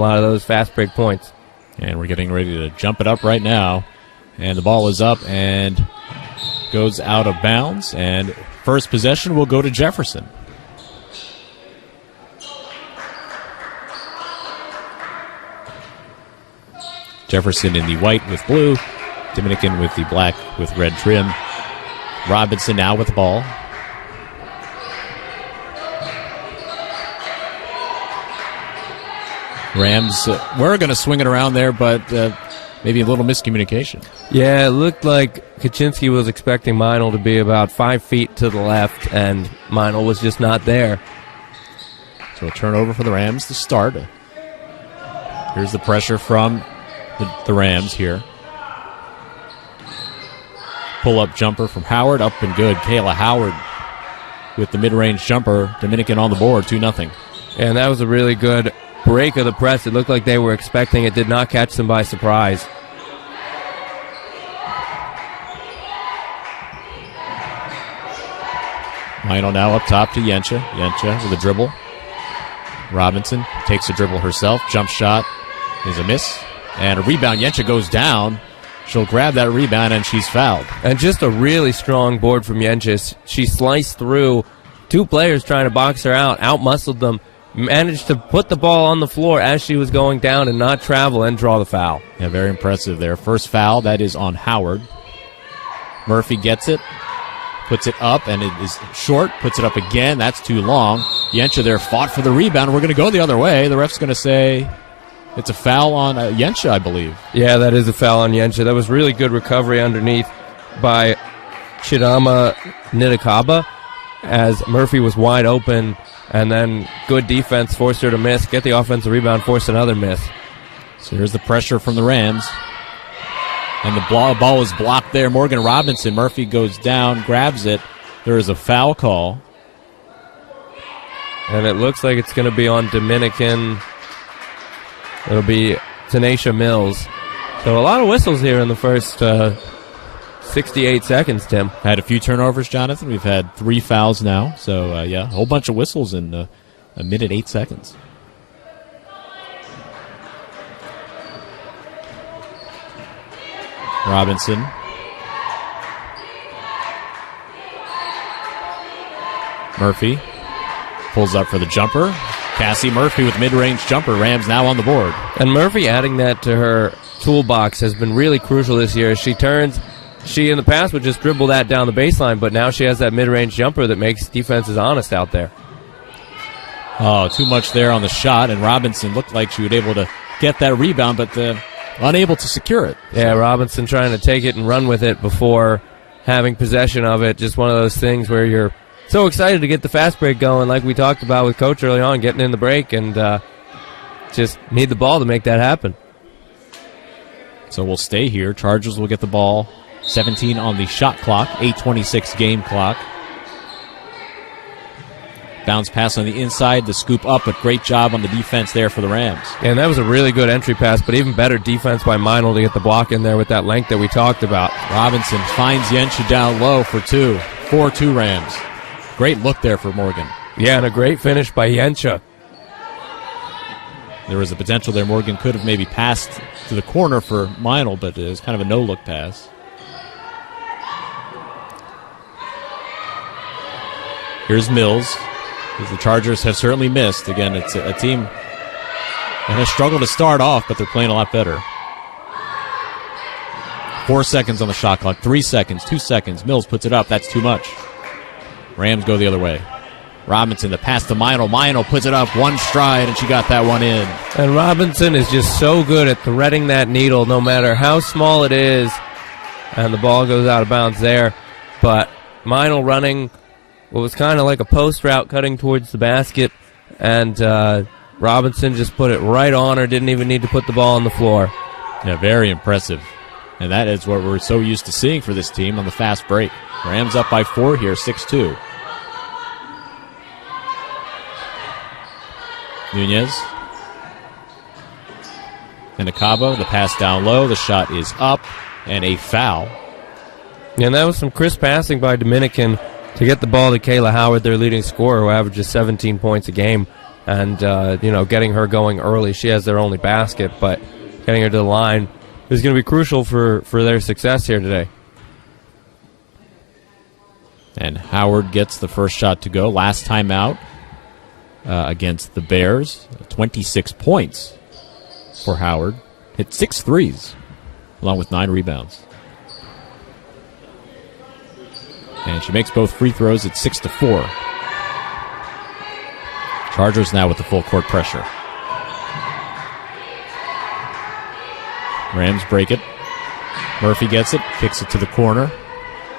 a lot of those fast break points. And we're getting ready to jump it up right now. And the ball is up and goes out of bounds. And first possession will go to Jefferson. Jefferson in the white with blue. Dominican with the black with red trim. Robinson now with the ball. Rams were going to swing it around there, but maybe a little miscommunication. Yeah, it looked like Kaczynski was expecting Meinl to be about 5 feet to the left, and Meinl was just not there. So a turnover for the Rams to start. Here's the pressure from the Rams here. Pull-up jumper from Howard, up and good. Kayla Howard with the mid-range jumper. Dominican on the board, 2-0. And that was a really good break of the press. It looked like they were expecting it. Did not catch them by surprise. Meinl now up top to Yencha. Yencha with a dribble. Robinson takes a dribble herself. Jump shot is a miss. And a rebound. Yencha goes down. She'll grab that rebound, and she's fouled. And just a really strong board from Yencha. She sliced through two players trying to box her out, out-muscled them, managed to put the ball on the floor as she was going down and not travel and draw the foul. Yeah, very impressive there. First foul, that is on Howard. Murphy gets it, puts it up, and it is short, puts it up again. That's too long. Yencha there fought for the rebound. We're going to go the other way. The ref's going to say it's a foul on Yencha, I believe. Yeah, that is a foul on Yencha. That was really good recovery underneath by Chidama Nitakaba as Murphy was wide open, and then good defense forced her to miss, get the offensive rebound, force another miss. So here's the pressure from the Rams. And the ball is blocked there. Morgan Robinson. Murphy goes down, grabs it. There is a foul call. And it looks like it's going to be on Dominican. It'll be Tanisha Mills. So a lot of whistles here in the first 68 seconds, Tim. Had a few turnovers, Jonathan. We've had 3 fouls now. So, yeah, a whole bunch of whistles in a minute, 8 seconds. Robinson. Murphy pulls up for the jumper. Cassie Murphy with mid-range jumper. Rams now on the board. And Murphy adding that to her toolbox has been really crucial this year. As she turns, she in the past would just dribble that down the baseline, but now she has that mid-range jumper that makes defenses honest out there. Oh, too much there on the shot, and Robinson looked like she was able to get that rebound, but unable to secure it. Yeah, Robinson trying to take it and run with it before having possession of it. Just one of those things where you're so excited to get the fast break going, like we talked about with Coach early on, getting in the break, and just need the ball to make that happen. So we'll stay here. Chargers will get the ball. 17 on the shot clock, 8:26 game clock. Bounce pass on the inside, the scoop up, but great job on the defense there for the Rams. And that was a really good entry pass, but even better defense by Meinl to get the block in there with that length that we talked about. Robinson finds Yencha down low for 2. 4-2 Rams. Great look there for Morgan. Yeah, and a great finish by Yencha. There was a potential there. Morgan could have maybe passed to the corner for Meinl, but it was kind of a no-look pass. Here's Mills. The Chargers have certainly missed. Again, it's a team that has struggled to start off, but they're playing a lot better. 4 seconds on the shot clock. 3 seconds, 2 seconds. Mills puts it up. That's too much. Rams go the other way. Robinson, the pass to Meinl. Meinl puts it up one stride, and she got that one in. And Robinson is just so good at threading that needle, no matter how small it is. And the ball goes out of bounds there. But Meinl running what was kind of like a post route cutting towards the basket, and Robinson just put it right on her, didn't even need to put the ball on the floor. Yeah, very impressive. And that is what we're so used to seeing for this team on the fast break. Rams up by 4 here, 6-2. Nunez. And Akaba, the pass down low, the shot is up, and a foul. And that was some crisp passing by Dominican to get the ball to Kayla Howard, their leading scorer, who averages 17 points a game. and getting her going early. She has their only basket, but getting her to the line is going to be crucial for their success here today. And Howard gets the first shot to go. Last time out against the Bears, 26 points for Howard. Hit 6 threes, along with 9 rebounds. And she makes both free throws at 6-4. Chargers now with the full court pressure. Rams break it. Murphy gets it, kicks it to the corner.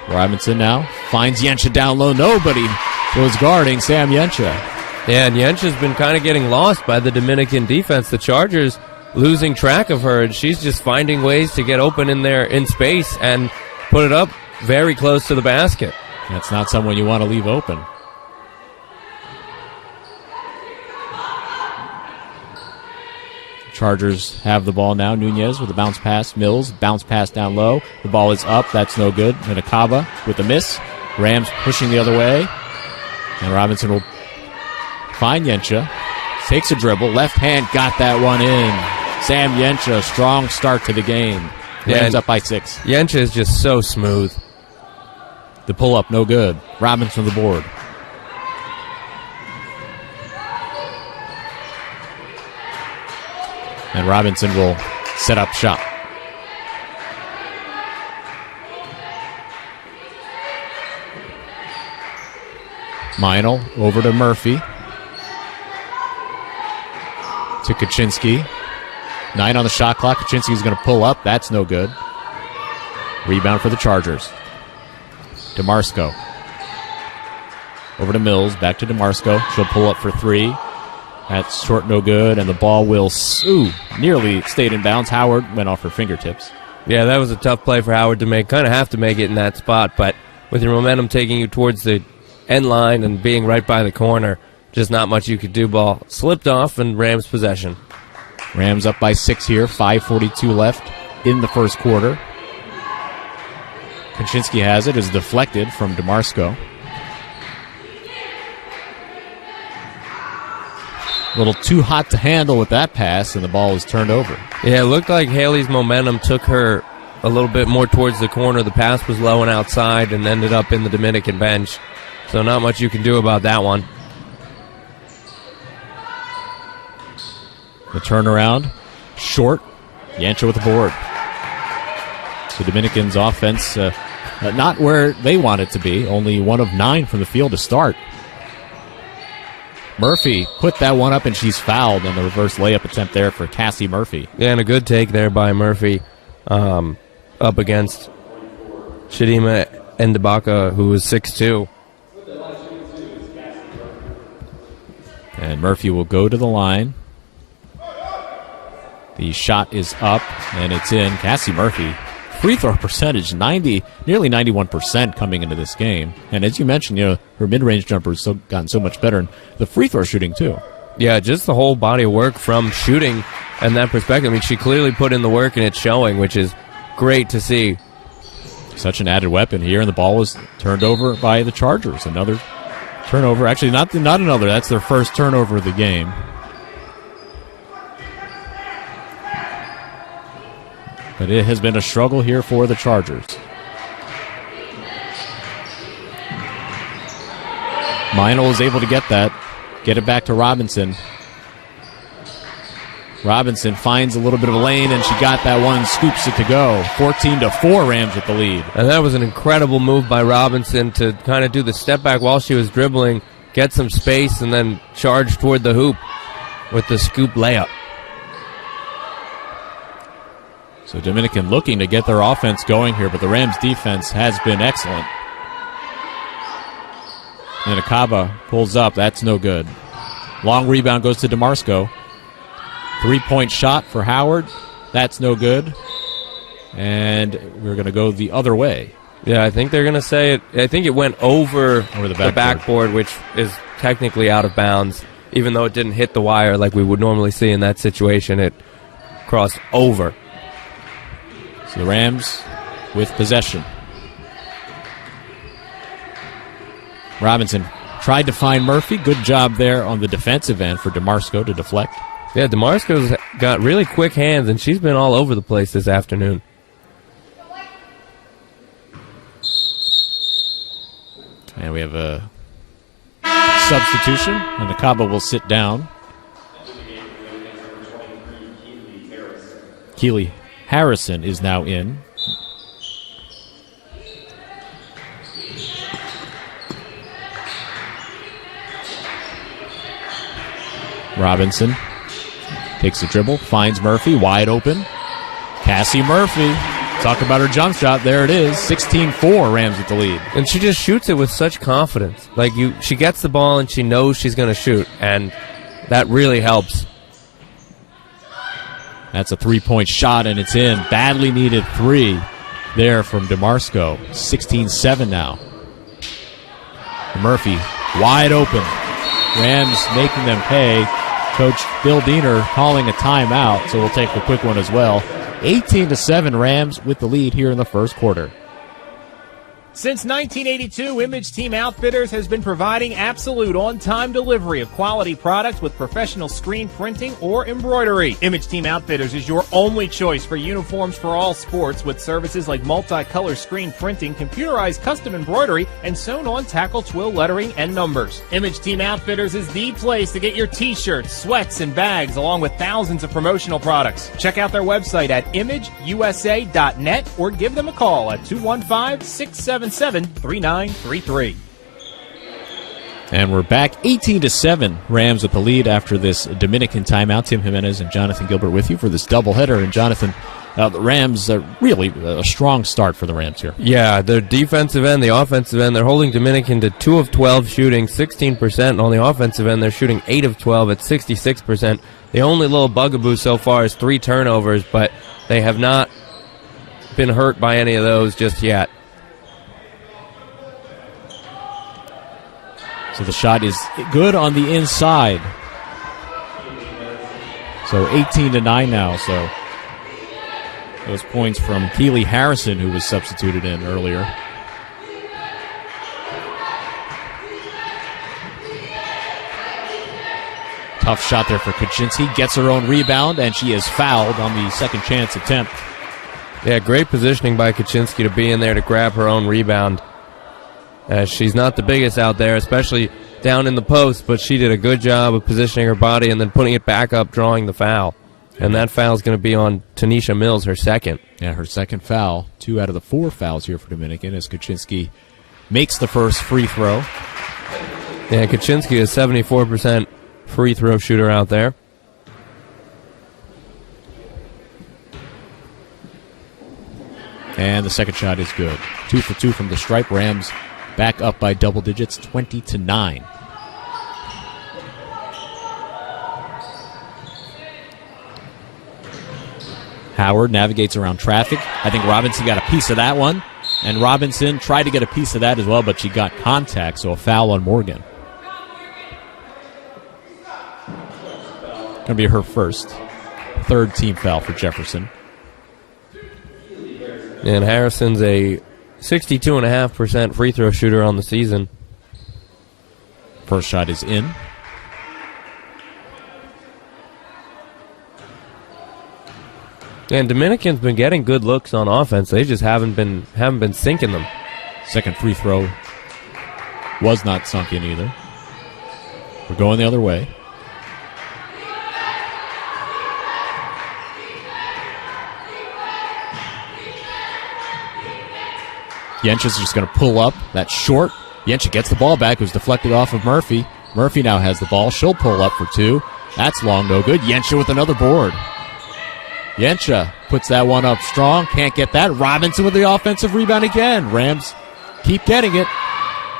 Robinson now finds Yencha down low. Nobody was guarding Sam Yencha. Yeah, and Yencha's been kind of getting lost by the Dominican defense. The Chargers losing track of her, and she's just finding ways to get open in there in space and put it up very close to the basket. That's not someone you want to leave open. Chargers have the ball now. Nunez with a bounce pass. Mills, bounce pass down low. The ball is up. That's no good. And Akaba with a miss. Rams pushing the other way. And Robinson will find Yencha. Takes a dribble. Left hand got that one in. Sam Yencha, strong start to the game. Rams up by 6. Yencha is just so smooth. The pull-up, no good. Robinson on the board. And Robinson will set up shop. Meinl over to Murphy. To Kaczynski. 9 on the shot clock. Kaczynski's going to pull up. That's no good. Rebound for the Chargers. DeMarco. Over to Mills. Back to DeMarco. She'll pull up for 3. That's short, no good, and the ball will nearly stayed in bounds. Howard went off her fingertips. Yeah, that was a tough play for Howard to make. Kind of have to make it in that spot, but with your momentum taking you towards the end line and being right by the corner, just not much you could do. Ball slipped off, and Rams possession. Rams up by 6 here, 5:42 left in the first quarter. Kaczynski has it, is deflected from DeMarco. A little too hot to handle with that pass, and the ball was turned over. Yeah, it looked like Haley's momentum took her a little bit more towards the corner. The pass was low and outside and ended up in the Dominican bench. So not much you can do about that one. The turnaround, short. Yencha with the board. The Dominicans' offense not where they want it to be. Only 1 of 9 from the field to start. Murphy put that one up, and she's fouled on the reverse layup attempt there for Cassie Murphy. Yeah, and a good take there by Murphy up against Chidima Ndibaka, who was 6'2". And Murphy will go to the line. The shot is up, and it's in. Cassie Murphy, free throw percentage, nearly 91% coming into this game. And as you mentioned, her mid-range jumper has gotten so much better, and the free throw shooting too. Yeah, just the whole body of work from shooting and that perspective. I mean, she clearly put in the work, and it's showing, which is great to see. Such an added weapon here, and the ball was turned over by the Chargers. Another turnover. Actually, not another. That's their first turnover of the game. But it has been a struggle here for the Chargers. Meinl is able to get it back to Robinson. Robinson finds a little bit of a lane, and she got that one, scoops it to go. 14-4, Rams with the lead. And that was an incredible move by Robinson to kind of do the step back while she was dribbling, get some space, and then charge toward the hoop with the scoop layup. So Dominican looking to get their offense going here, but the Rams' defense has been excellent. And Akaba pulls up. That's no good. Long rebound goes to DeMarco. 3-point shot for Howard. That's no good. And we're going to go the other way. Yeah, I think they're going to say it. I think it went over the backboard, which is technically out of bounds. Even though it didn't hit the wire like we would normally see in that situation, it crossed over. So the Rams with possession. Robinson Tried to find Murphy. Good job there on the defensive end for DeMarsco to deflect. Yeah, DeMarsco's got really quick hands, and she's been all over the place this afternoon. And we have a substitution, and Nakaba will sit down. Keely Harrison is now in. Robinson takes a dribble, finds Murphy, wide open. Cassie Murphy, talk about her jump shot. There it is, 16-4, Rams with the lead. And she just shoots it with such confidence. She gets the ball and she knows she's going to shoot, and that really helps. That's a three-point shot, and it's in. Badly needed three there from DeMarsco. 16-7 now. Murphy, wide open. Rams making them pay. Coach Bill Diener calling a timeout, so we'll take a quick one as well. 18-7, Rams with the lead here in the first quarter. Since 1982, Image Team Outfitters has been providing absolute on-time delivery of quality products with professional screen printing or embroidery. Image Team Outfitters is your only choice for uniforms for all sports, with services like multicolor screen printing, computerized custom embroidery, and sewn-on tackle twill lettering and numbers. Image Team Outfitters is the place to get your t-shirts, sweats, and bags, along with thousands of promotional products. Check out their website at imageusa.net or give them a call at 215-677-3933. And we're back 18-7. Rams with the lead after this Dominican timeout. Tim Jimenez and Jonathan Gilbert with you for this doubleheader. And Jonathan, the Rams, really a strong start for the Rams here. Yeah, their defensive end, the offensive end, they're holding Dominican to 2 of 12 shooting, 16%. And on the offensive end, they're shooting 8 of 12 at 66%. The only little bugaboo so far is 3 turnovers, but they have not been hurt by any of those just yet. So the shot is good on the inside. So 18-9 now. So those points from Keely Harrison, who was substituted in earlier. Tough shot there for Kaczynski. Gets her own rebound, and she is fouled on the second chance attempt. Yeah, great positioning by Kaczynski to be in there to grab her own rebound. She's not the biggest out there, especially down in the post, but she did a good job of positioning her body and then putting it back up, drawing the foul. And that foul is going to be on Tanisha Mills, her second. Yeah, her second foul. 2 out of the 4 fouls here for Dominican as Kaczynski makes the first free throw. Yeah, Kaczynski is 74% free throw shooter out there. And the second shot is good. 2 for 2 from the stripe. Rams back up by double digits, 20-9. Howard navigates around traffic. I think Robinson got a piece of that one. And Robinson tried to get a piece of that as well, but she got contact, so a foul on Morgan. Going to be her first. Third team foul for Jefferson. And Harrison's a 62.5% free throw shooter on the season. First shot is in. And Dominican's been getting good looks on offense. They just haven't been sinking them. Second free throw was not sunk in either. We're going the other way. Yencha's just going to pull up. That's short. Yencha gets the ball back. It was deflected off of Murphy. Murphy now has the ball. She'll pull up for 2. That's long, no good. Yencha with another board. Yencha puts that one up strong. Can't get that. Robinson with the offensive rebound again. Rams keep getting it.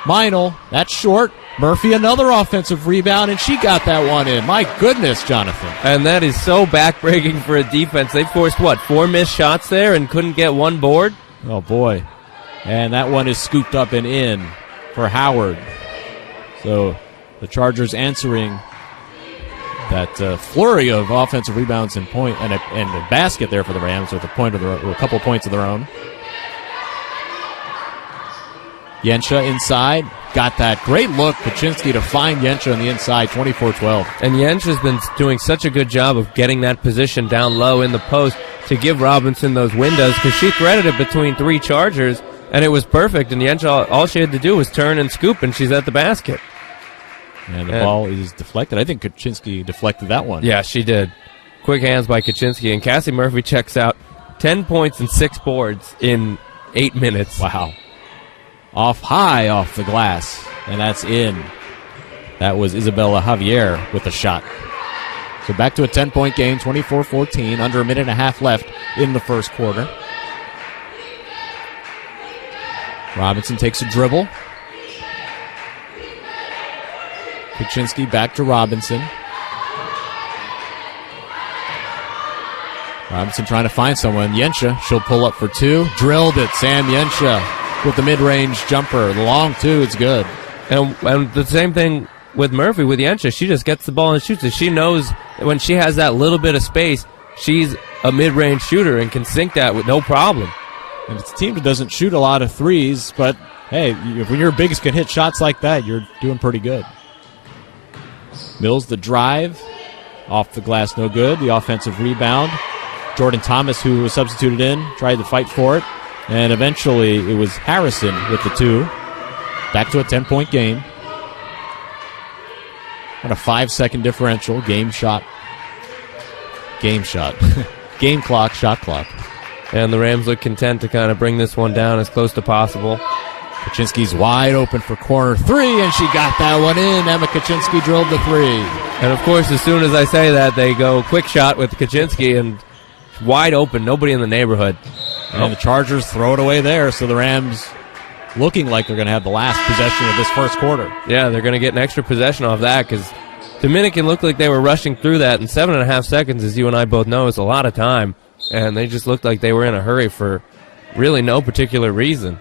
Meinl, that's short. Murphy another offensive rebound, and she got that one in. My goodness, Jonathan. And that is so backbreaking for a defense. They forced, 4 missed shots there and couldn't get one board? Oh, boy. And that one is scooped up and in for Howard. So the Chargers answering that flurry of offensive rebounds and a basket there for the Rams with a couple of points of their own. Yensha inside. Got that great look. Kaczynski to find Yensha on the inside, 24-12. And Yensha's been doing such a good job of getting that position down low in the post to give Robinson those windows, because she threaded it between 3 Chargers, and it was perfect. And Yensha, all she had to do was turn and scoop, and she's at the basket. And the ball is deflected. I think Kaczynski deflected that one. Yeah, she did. Quick hands by Kaczynski, and Cassie Murphy checks out 10 points and 6 boards in 8 minutes. Wow. Off the glass, and that's in. That was Isabella Javier with the shot. So back to a 10-point game, 24-14, under a minute and a half left in the first quarter. Robinson takes a dribble. Kaczynski back to Robinson. Robinson trying to find someone. Yensha, she'll pull up for 2. Drilled it. Sam Yensha with the mid-range jumper. The long 2, it's good. And the same thing with Murphy, with Yensha. She just gets the ball and shoots it. She knows that when she has that little bit of space, she's a mid-range shooter and can sink that with no problem. And it's a team that doesn't shoot a lot of threes, but, hey, when your bigs can hit shots like that, you're doing pretty good. Mills the drive. Off the glass, no good. The offensive rebound. Jordan Thomas, who was substituted in, tried to fight for it. And eventually it was Harrison with the 2. Back to a 10-point game. And a 5-second differential. Game shot. Game clock, shot clock. And the Rams look content to kind of bring this one down as close to possible. Kaczynski's wide open for corner 3, and she got that one in. Emma Kaczynski drilled the 3. And, of course, as soon as I say that, they go quick shot with Kaczynski, and wide open, nobody in the neighborhood. And the Chargers throw it away there, so the Rams looking like they're going to have the last possession of this first quarter. Yeah, they're going to get an extra possession off that, because Dominican looked like they were rushing through that, and 7.5 seconds, as you and I both know, is a lot of time. And they just looked like they were in a hurry for really no particular reason.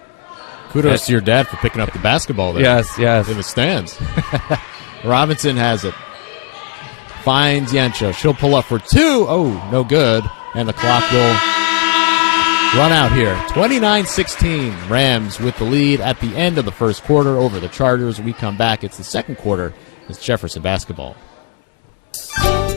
Kudos to your dad for picking up the basketball there. Yes. In the stands. Robinson has it. Finds Yensha. She'll pull up for 2. Oh, no good. And the clock will run out here. 29-16. Rams with the lead at the end of the first quarter over the Chargers. We come back. It's the second quarter. It's Jefferson basketball.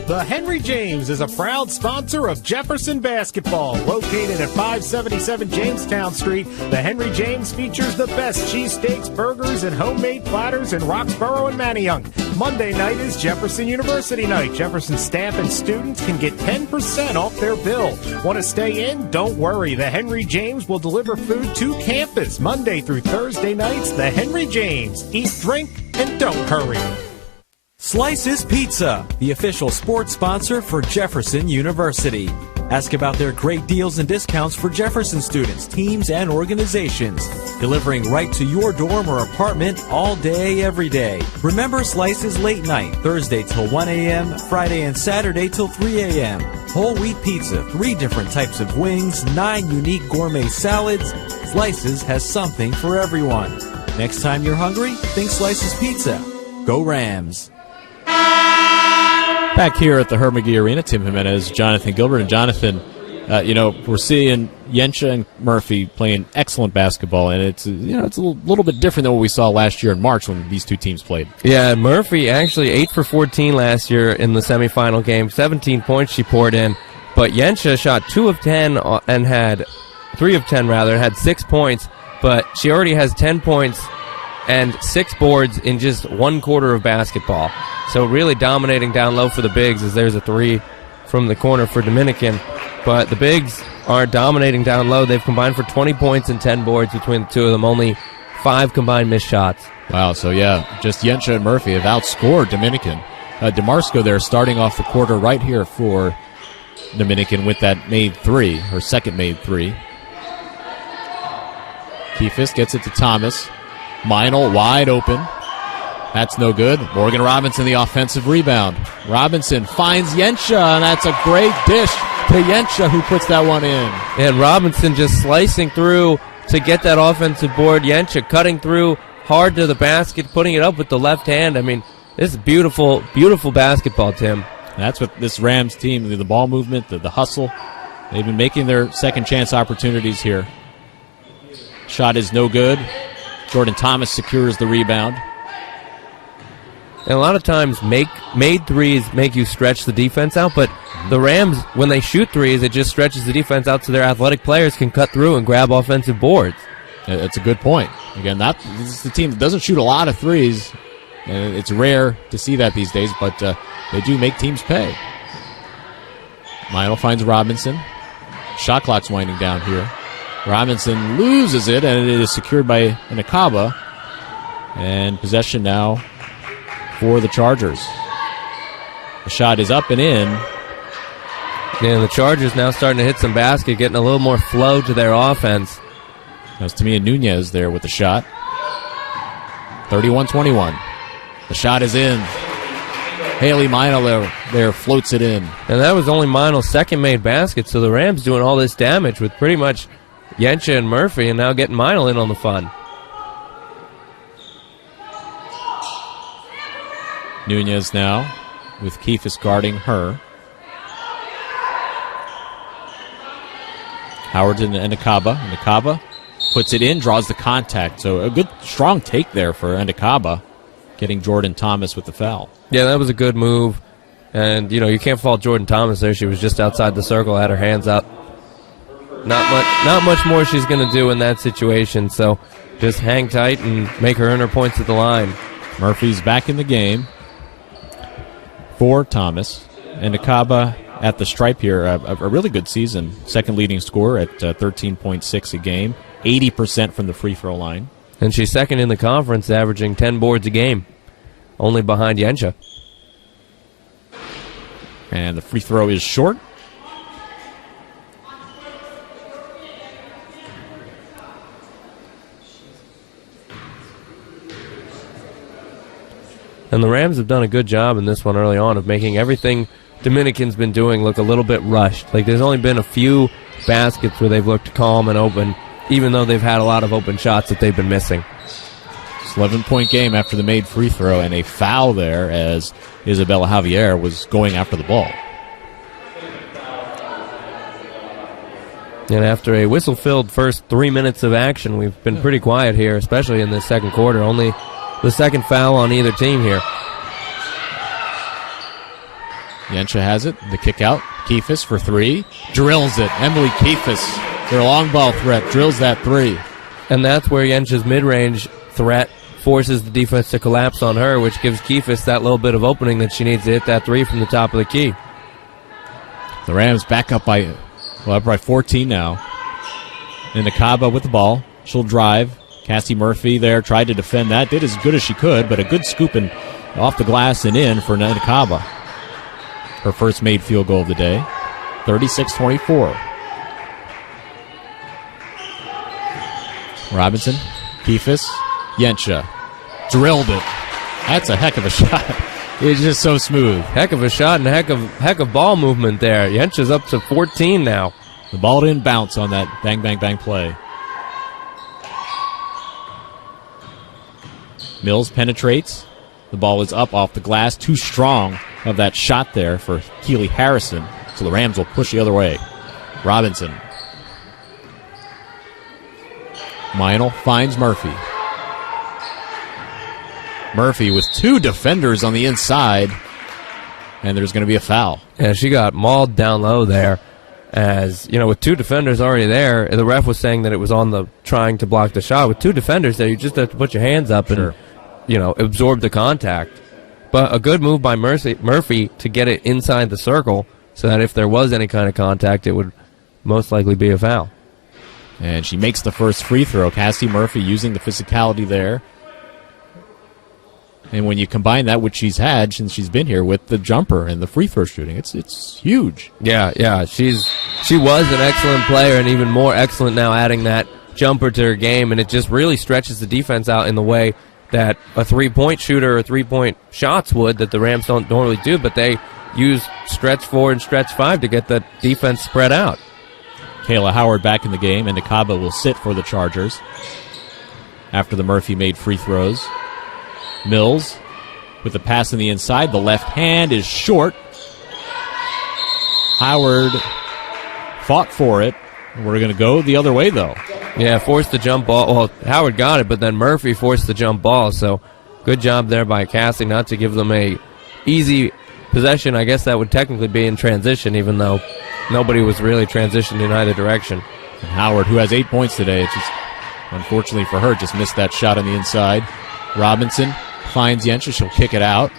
The Henry James is a proud sponsor of Jefferson basketball. Located at 577 Jamestown Street, the Henry James features the best cheesesteaks, burgers, and homemade platters in Roxborough and Manayunk. Monday night is Jefferson University night. Jefferson staff and students can get 10% off their bill. Want to stay in? Don't worry. The Henry James will deliver food to campus Monday through Thursday nights. The Henry James. Eat, drink, and don't hurry. Slices Pizza, the official sports sponsor for Jefferson University. Ask about their great deals and discounts for Jefferson students, teams, and organizations. Delivering right to your dorm or apartment all day, every day. Remember Slices late night, Thursday till 1 a.m., Friday and Saturday till 3 a.m. Whole wheat pizza, 3 different types of wings, 9 unique gourmet salads. Slices has something for everyone. Next time you're hungry, think Slices Pizza. Go Rams. Back here at the Herb McGee Arena, Tim Jimenez, Jonathan Gilbert. And Jonathan, we're seeing Yensha and Murphy playing excellent basketball, and it's a little bit different than what we saw last year in March when these two teams played. Yeah, Murphy actually 8 for 14 last year in the semifinal game. 17 points she poured in, but Yensha shot 2 of 10 and had 3 of 10 rather, and had 6 points. But she already has 10 points and 6 boards in just 1 quarter of basketball. So really dominating down low for the bigs, as there's a 3 from the corner for Dominican. But the bigs are dominating down low. They've combined for 20 points and 10 boards between the two of them. Only 5 combined missed shots. Wow, so yeah, just Yensha and Murphy have outscored Dominican. DeMarco there starting off the quarter right here for Dominican with that made 3, her second made 3. Keefis gets it to Thomas. Meinl wide open. That's no good. Morgan Robinson, the offensive rebound. Robinson finds Yensha, and that's a great dish to Yensha, who puts that one in. And Robinson just slicing through to get that offensive board. Yensha cutting through hard to the basket, putting it up with the left hand. I mean, this is beautiful, beautiful basketball, Tim. That's what this Rams team, the ball movement, the hustle. They've been making their second chance opportunities here. Shot is no good. Jordan Thomas secures the rebound. And a lot of times made threes make you stretch the defense out, but the Rams, when they shoot threes, it just stretches the defense out so their athletic players can cut through and grab offensive boards. That's a good point. Again, this is the team that doesn't shoot a lot of threes, and it's rare to see that these days, but they do make teams pay. Meinl finds Robinson. Shot clock's winding down here. Robinson loses it, and it is secured by Nakaba. And possession now for the Chargers. The shot is up and in. And the Chargers now starting to hit some basket, getting a little more flow to their offense. That's Tamia Nunez there with the shot. 31-21. The shot is in. Haley Meinl there floats it in. And that was only Meinl's second made basket, so the Rams doing all this damage with pretty much Yencha and Murphy, and now getting Meinl in on the fun. Nunez now with Keefis guarding her. Howard and Nakaba. Nakaba puts it in, draws the contact. So a good, strong take there for Nakaba, getting Jordan Thomas with the foul. Yeah, that was a good move. And, you can't fault Jordan Thomas there. She was just outside the circle, had her hands up. Not much more she's going to do in that situation. So just hang tight and make her earn her points at the line. Murphy's back in the game for Thomas. And Nakaba at the stripe here, a really good season. Second leading scorer at 13.6 a game. 80% from the free throw line. And she's second in the conference, averaging 10 boards a game, only behind Yencha. And the free throw is short. And the Rams have done a good job in this one early on of making everything Dominican's been doing look a little bit rushed. Like, there's only been a few baskets where they've looked calm and open, even though they've had a lot of open shots that they've been missing. It's an 11-point game after the made free throw, and a foul there as Isabella Javier was going after the ball. And after a whistle-filled first 3 minutes of action, we've been pretty quiet here, especially in this second quarter. Only the second foul on either team here. Yencha has it. The kick out. Keefis for three. Drills it. Emily Keefis, their long ball threat, drills that three. And that's where Yencha's mid-range threat forces the defense to collapse on her, which gives Keefis that little bit of opening that she needs to hit that three from the top of the key. The Rams back up by 14 now. And Nakaba with the ball. She'll drive. Cassie Murphy there tried to defend that. Did as good as she could, but a good scoop and off the glass and in for Nakaba. Her first made field goal of the day. 36-24. Robinson, Keefis, Yencha. Drilled it. That's a heck of a shot. It's just so smooth. Heck of a shot and heck of ball movement there. Yencha's up to 14 now. The ball didn't bounce on that bang, bang, bang play. Mills penetrates. The ball is up off the glass. Too strong of that shot there for Keely Harrison. So the Rams will push the other way. Robinson. Meinl finds Murphy. Murphy with two defenders on the inside. And there's going to be a foul. Yeah, she got mauled down low there. As, with two defenders already there, the ref was saying that it was on the trying to block the shot. With two defenders there, you just have to put your hands up and, absorb the contact. But a good move by Murphy to get it inside the circle so that if there was any kind of contact, it would most likely be a foul. And she makes the first free throw. Cassie Murphy using the physicality there. And when you combine that, which she's had since she's been here, with the jumper and the free throw shooting, it's huge. Yeah. She was an excellent player, and even more excellent now adding that jumper to her game, and it just really stretches the defense out in the way that a three-point shooter or three-point shots would that the Rams don't normally do, but they use stretch 4 and stretch 5 to get the defense spread out. Kayla Howard back in the game, and Nakaba will sit for the Chargers after the Murphy made free throws. Mills with the pass on the inside. The left hand is short. Howard fought for it. We're going to go the other way, though. Yeah, forced the jump ball. Well, Howard got it, but then Murphy forced the jump ball. So good job there by CACC not to give them a easy possession. I guess that would technically be in transition, even though nobody was really transitioned in either direction. And Howard, who has 8 points today, just unfortunately for her, just missed that shot on the inside. Robinson finds Yencha. She'll kick it out.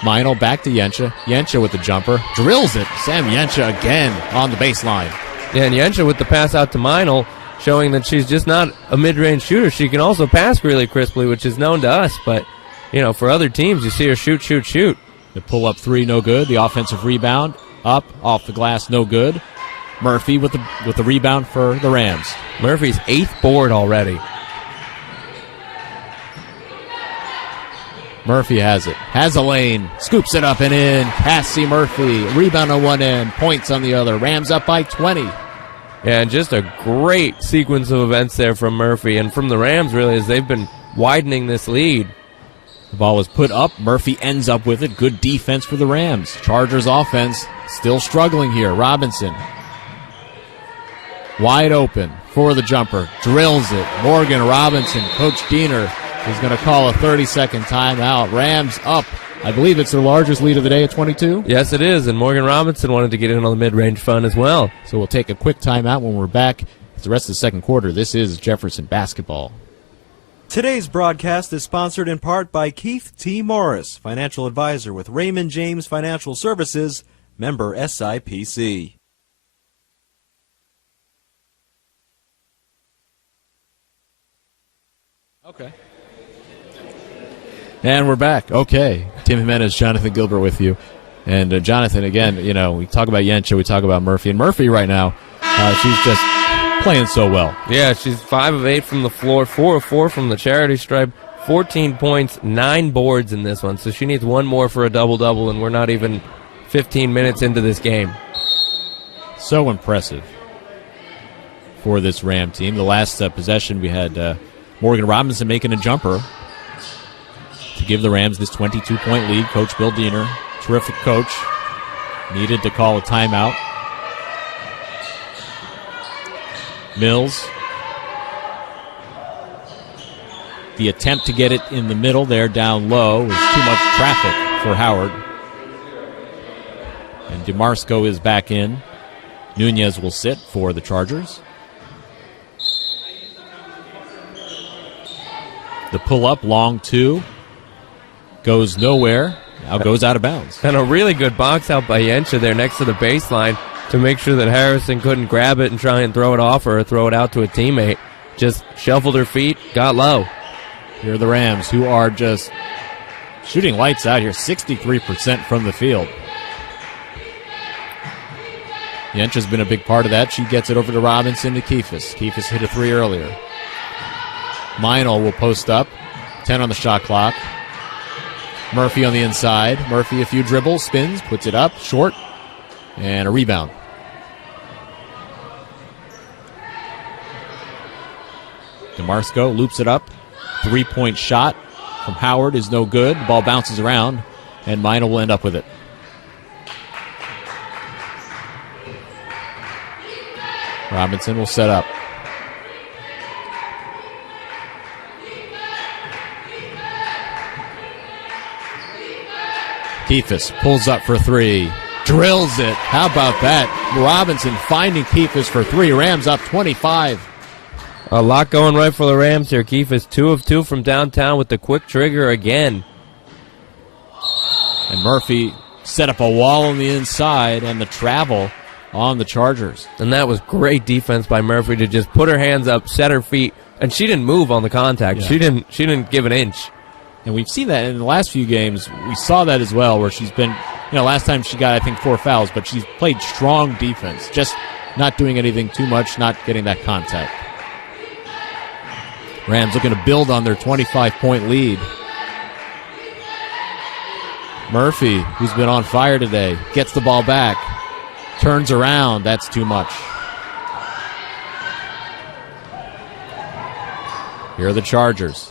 Meinl back to Yencha. Yencha with the jumper. Drills it. Sam Yencha again on the baseline. Yeah, and Yencha with the pass out to Meinl, showing that she's just not a mid-range shooter. She can also pass really crisply, which is known to us. But, for other teams, you see her shoot. The pull-up three, no good. The offensive rebound, up, off the glass, no good. Murphy with the rebound for the Rams. Murphy's 8th board already. Murphy has it. Has a lane. Scoops it up and in. Cassie Murphy. Rebound on one end. Points on the other. Rams up by 20. Yeah, and just a great sequence of events there from Murphy. And from the Rams, really, as they've been widening this lead. The ball was put up. Murphy ends up with it. Good defense for the Rams. Chargers offense still struggling here. Robinson. Wide open for the jumper. Drills it. Morgan Robinson. Coach Diener is going to call a 30-second timeout. Rams up. I believe it's their largest lead of the day at 22. Yes, it is. And Morgan Robinson wanted to get in on the mid-range fun as well. So we'll take a quick timeout. When we're back, it's the rest of the second quarter. This is Jefferson basketball. Today's broadcast is sponsored in part by Keith T. Morris, financial advisor with Raymond James Financial Services, member SIPC. Okay. And we're back. Okay. Tim Jimenez, Jonathan Gilbert with you. And Jonathan, again, we talk about Yencha, we talk about Murphy. And Murphy right now, she's just playing so well. Yeah, she's 5 of 8 from the floor, 4 of 4 from the charity stripe, 14 points, 9 boards in this one. So she needs one more for a double-double, and we're not even 15 minutes into this game. So impressive for this Ram team. The last possession we had Morgan Robinson making a jumper to give the Rams this 22-point lead. Coach Bill Diener, terrific coach, needed to call a timeout. Mills. The attempt to get it in the middle there down low was too much traffic for Howard. And DeMarco is back in. Nunez will sit for the Chargers. The pull-up, long two, goes nowhere. Now goes out of bounds. And a really good box out by Yencha there next to the baseline to make sure that Harrison couldn't grab it and try and throw it off or throw it out to a teammate. Just shuffled her feet, got low. Here are the Rams, who are just shooting lights out here, 63% from the field. Yencha's been a big part of that. She gets it over to Robinson to Keifus. Keifus hit a three earlier. Meinl will post up. 10 on the shot clock. Murphy on the inside. Murphy a few dribbles, spins, puts it up, short, and a rebound. DeMarco loops it up. 3-point shot from Howard is no good. The ball bounces around, and Meinl will end up with it. Robinson will set up. Keifus pulls up for three. Drills it. How about that? Robinson finding Keifus for three. Rams up 25. A lot going right for the Rams here. Keifus 2 of 2 from downtown with the quick trigger again. And Murphy set up a wall on the inside and the travel on the Chargers. And that was great defense by Murphy to just put her hands up, set her feet, and she didn't move on the contact. Yeah. She didn't give an inch. And we've seen that in the last few games. We saw that as well, where she's been, last time she got, I think, 4 fouls, but she's played strong defense, just not doing anything too much, not getting that contact. Rams looking to build on their 25-point lead. Murphy, who's been on fire today, gets the ball back, turns around. That's too much. Here are the Chargers.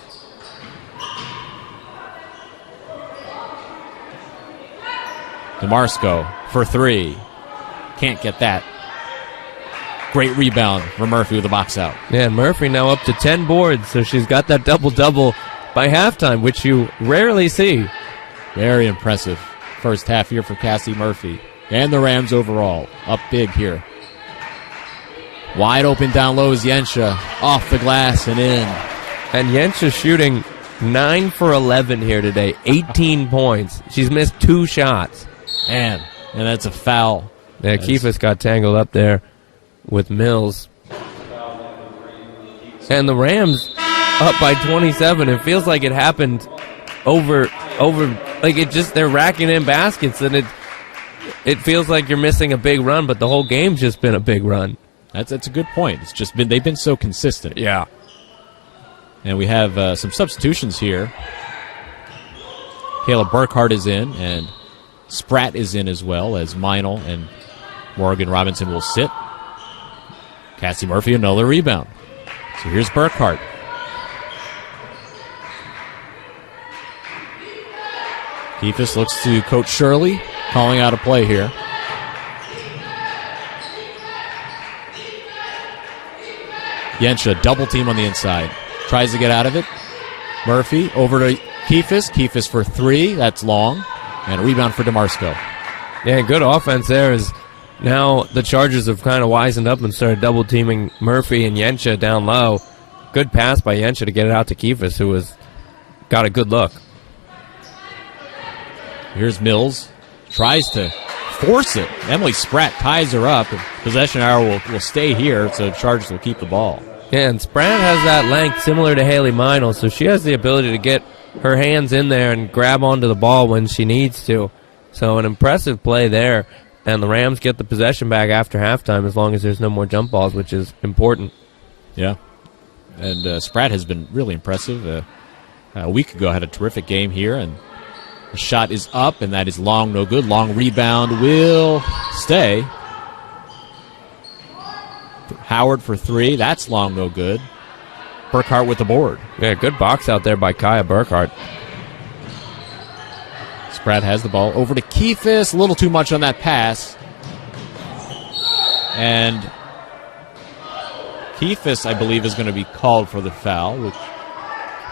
DeMarco for three. Can't get that. Great rebound for Murphy with the box out. Yeah, and Murphy now up to 10 boards, so she's got that double-double by halftime, which you rarely see. Very impressive first half here for Cassie Murphy. And the Rams overall, up big here. Wide open down low is Yensha. Off the glass and in. And Yensha shooting 9 for 11 here today, 18 points. She's missed 2 shots. And that's a foul. Yeah, Keifus got tangled up there with Mills. And the Rams up by 27. It feels like it happened over like it just, they're racking in baskets, and it feels like you're missing a big run, but the whole game's just been a big run. That's a good point. It's just been, they've been so consistent. Yeah. And we have some substitutions here. Kayla Burkhart is in, and Spratt is in as well, as Meinl and Morgan Robinson will sit. Cassie Murphy, another rebound. So here's Burkhart. Keifus looks to Coach Shirley, calling out a play here. Yensha, double team on the inside. Tries to get out of it. Murphy over to Keifus. Keifus for 3. That's long. And a rebound for DeMarsco. Yeah, good offense there as now the Chargers have kind of wisened up and started double teaming Murphy and Yensha down low. Good pass by Yensha to get it out to Keifus, who got a good look. Here's Mills. Tries to force it. Emily Spratt ties her up. Possession arrow will stay here, so Chargers will keep the ball. Yeah, and Spratt has that length similar to Haley Meinl, so she has the ability to get her hands in there and grab onto the ball when she needs to. So an impressive play there, and the Rams get the possession back after halftime as long as there's no more jump balls, which is important. Yeah, and Spratt has been really impressive. A week ago had a terrific game here, and the shot is up, and that is long, no good. Long rebound will stay. Howard for 3. That's long, no good. Burkhart with the board. Yeah, good box out there by Kaya Burkhart. Spratt has the ball. Over to Keifus. A little too much on that pass. And Keifus, I believe, is going to be called for the foul, which,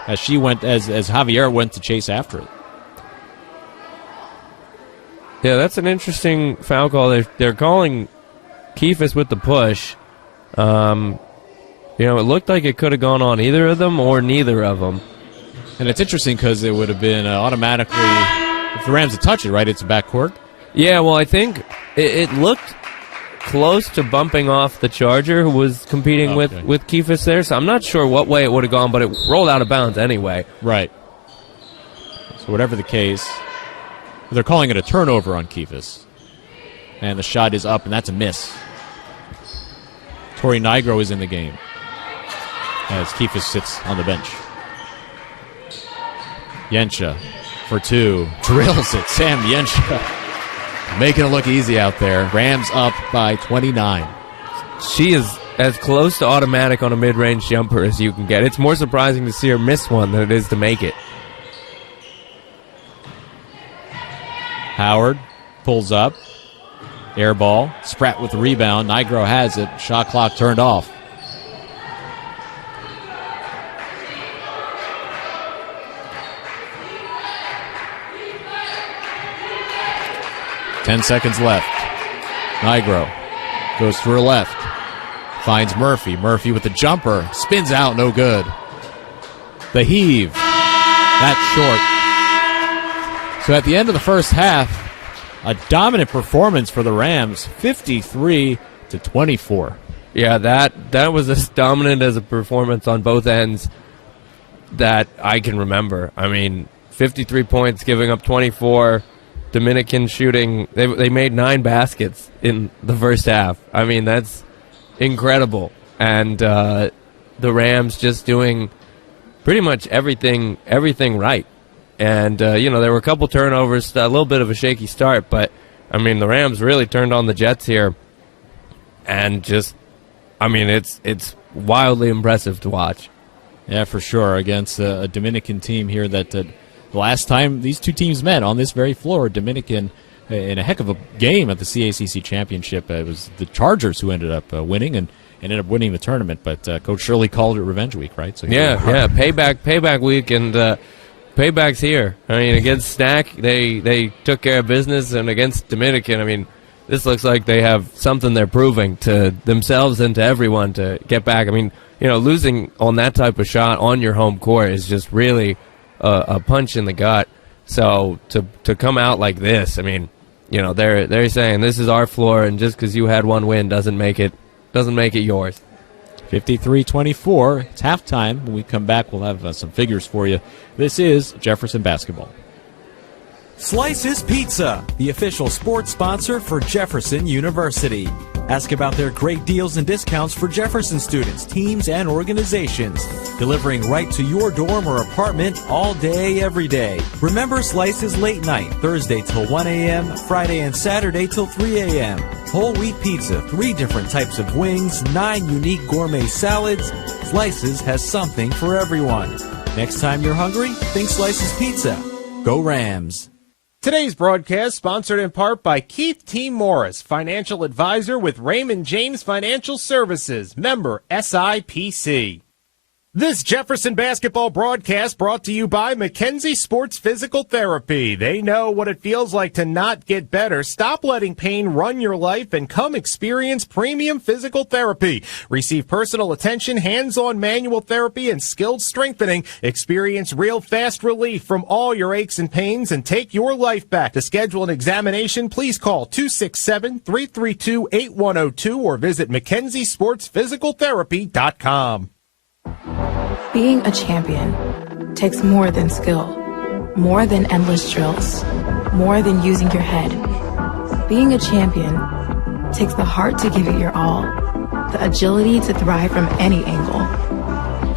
as Javier went to chase after it. Yeah, that's an interesting foul call. They're calling Keifus with the push. It looked like it could have gone on either of them or neither of them. And it's interesting because it would have been automatically, if the Rams had touched it, right, it's a backcourt. Yeah, well, I think it looked close to bumping off the Charger who was competing with Keifus there, so I'm not sure what way it would have gone, but it rolled out of bounds anyway. Right. So whatever the case, they're calling it a turnover on Keifus. And the shot is up, and that's a miss. Tori Nigro is in the game as Keifus sits on the bench. Yensha for 2. Drills it. Sam Yensha making it look easy out there. Rams up by 29. She is as close to automatic on a mid-range jumper as you can get. It's more surprising to see her miss one than it is to make it. Howard pulls up. Air ball. Spratt with the rebound. Nigro has it. Shot clock turned off. Ten seconds left. Nigro goes to her left. Finds Murphy. Murphy with the jumper. Spins out. No good. The heave. That's short. So at the end of the first half, a dominant performance for the Rams, 53-24. Yeah, that was as dominant as a performance on both ends that I can remember. I mean, 53 points, giving up 24. Dominican shooting, they made 9 baskets in the first half. I mean, that's incredible. And the Rams just doing pretty much everything right. And, there were a couple turnovers, a little bit of a shaky start, but, I mean, the Rams really turned on the Jets here. And just, I mean, it's wildly impressive to watch. Yeah, for sure, against a Dominican team here that the last time these two teams met on this very floor, Dominican in a heck of a game at the CACC Championship. It was the Chargers who ended up winning and ended up winning the tournament. But Coach Shirley called it Revenge Week, right? So payback week, and payback's here. I mean, against Stack, they took care of business, and against Dominican, I mean, this looks like they have something they're proving to themselves and to everyone to get back. I mean, losing on that type of shot on your home court is just really a punch in the gut. So to come out like this, I mean, they're saying this is our floor, and just because you had one win doesn't make it yours. 53-24. It's halftime. When we come back, we'll have some figures for you. This is Jefferson basketball. Slices Pizza, the official sports sponsor for Jefferson University. Ask about their great deals and discounts for Jefferson students, teams, and organizations. Delivering right to your dorm or apartment all day, every day. Remember Slices late night, Thursday till 1 a.m., Friday and Saturday till 3 a.m. Whole wheat pizza, 3 different types of wings, 9 unique gourmet salads. Slices has something for everyone. Next time you're hungry, think Slices Pizza. Go Rams. Today's broadcast sponsored in part by Keith T. Morris, financial advisor with Raymond James Financial Services, member SIPC. This Jefferson basketball broadcast brought to you by McKenzie Sports Physical Therapy. They know what it feels like to not get better. Stop letting pain run your life and come experience premium physical therapy. Receive personal attention, hands-on manual therapy, and skilled strengthening. Experience real fast relief from all your aches and pains and take your life back. To schedule an examination, please call 267-332-8102 or visit McKenzieSportsPhysicalTherapy.com. Being a champion takes more than skill, more than endless drills, more than using your head. Being a champion takes the heart to give it your all, the agility to thrive from any angle,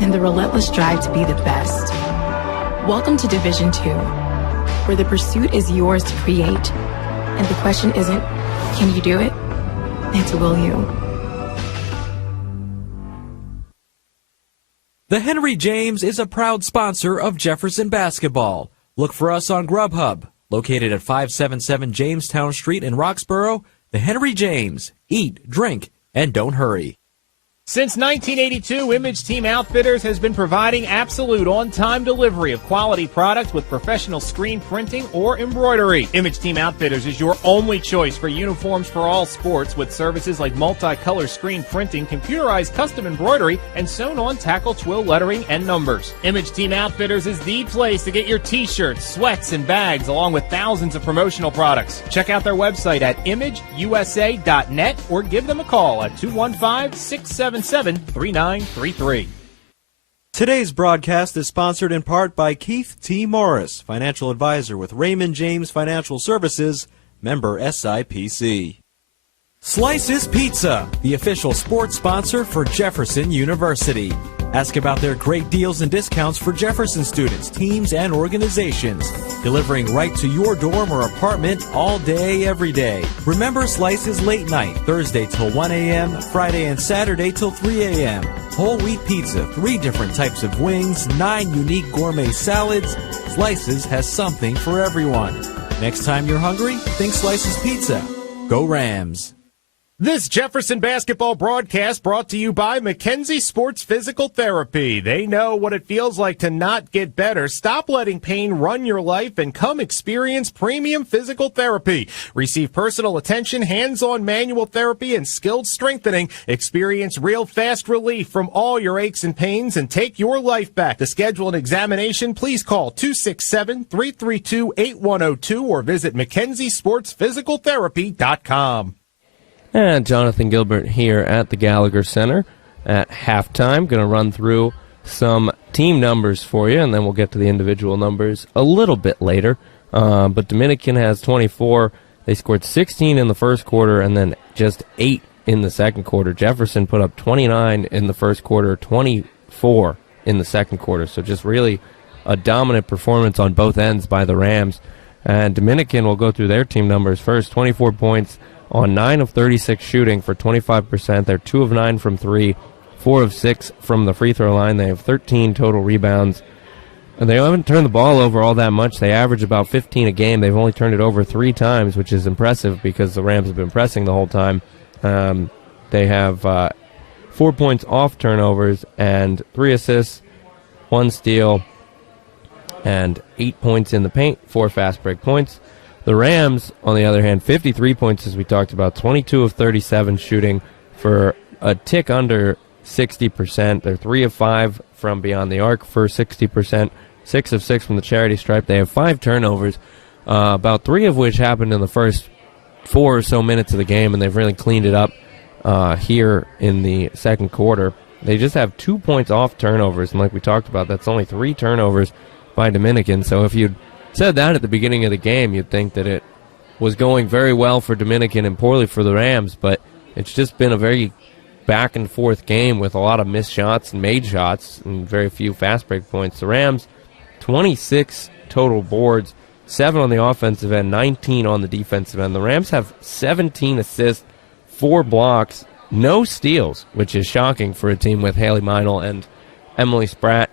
and the relentless drive to be the best. Welcome to Division II, where the pursuit is yours to create, and the question isn't, can you do it? It's will you? The Henry James is a proud sponsor of Jefferson basketball. Look for us on Grubhub. Located at 577 Jamestown Street in Roxborough, the Henry James. Eat, drink, and don't hurry. Since 1982, Image Team Outfitters has been providing absolute on-time delivery of quality products with professional screen printing or embroidery. Image Team Outfitters is your only choice for uniforms for all sports with services like multicolor screen printing, computerized custom embroidery, and sewn-on tackle twill lettering and numbers. Image Team Outfitters is the place to get your t-shirts, sweats, and bags along with thousands of promotional products. Check out their website at imageusa.net or give them a call at 215-677-3933. Today's broadcast is sponsored in part by Keith T. Morris, financial advisor with Raymond James Financial Services, member SIPC. Slices Pizza, the official sports sponsor for Jefferson University. Ask about their great deals and discounts for Jefferson students, teams, and organizations. Delivering right to your dorm or apartment all day, every day. Remember Slices late night, Thursday till 1 a.m., Friday and Saturday till 3 a.m. Whole wheat pizza, 3 different types of wings, 9 unique gourmet salads. Slices has something for everyone. Next time you're hungry, think Slices Pizza. Go Rams. This Jefferson basketball broadcast brought to you by McKenzie Sports Physical Therapy. They know what it feels like to not get better. Stop letting pain run your life and come experience premium physical therapy. Receive personal attention, hands-on manual therapy, and skilled strengthening. Experience real fast relief from all your aches and pains and take your life back. To schedule an examination, please call 267-332-8102 or visit McKenzieSportsPhysicalTherapy.com. And Jonathan Gilbert here at the Gallagher Center at halftime. Going to run through some team numbers for you, and then we'll get to the individual numbers a little bit later. But Dominican has 24. They scored 16 in the first quarter and then just 8 in the second quarter. Jefferson put up 29 in the first quarter, 24 in the second quarter. So just really a dominant performance on both ends by the Rams. And Dominican will go through their team numbers first. 24 points on 9 of 36 shooting for 25%. They're 2 of 9 from 3, 4 of 6 from the free throw line. They have 13 total rebounds, And they haven't turned the ball over all that much. They average about 15 a game. They've only turned it over 3 times, which is impressive because the Rams have been pressing the whole time. They have 4 points off turnovers and 3 assists, 1 steal, and 8 points in the paint, 4 fast break points. The Rams, on the other hand, 53 points, as we talked about, 22 of 37 shooting for a tick under 60%. They're 3 of 5 from beyond the arc for 60%, 6 of 6 from the charity stripe. They have 5 turnovers, about 3 of which happened in the first 4 or so minutes of the game, and they've really cleaned it up here in the second quarter. They just have 2 points off turnovers, and like we talked about, that's only 3 turnovers by Dominican. So if you'd said that at the beginning of the game, you'd think that it was going very well for Dominican and poorly for the Rams, but it's just been a very back and forth game with a lot of missed shots and made shots and very few fast break points. The Rams, 26 total boards, 7 on the offensive end, 19 on the defensive end. The Rams have 17 assists, 4 blocks, no steals, which is shocking for a team with Haley Meinl and Emily Spratt.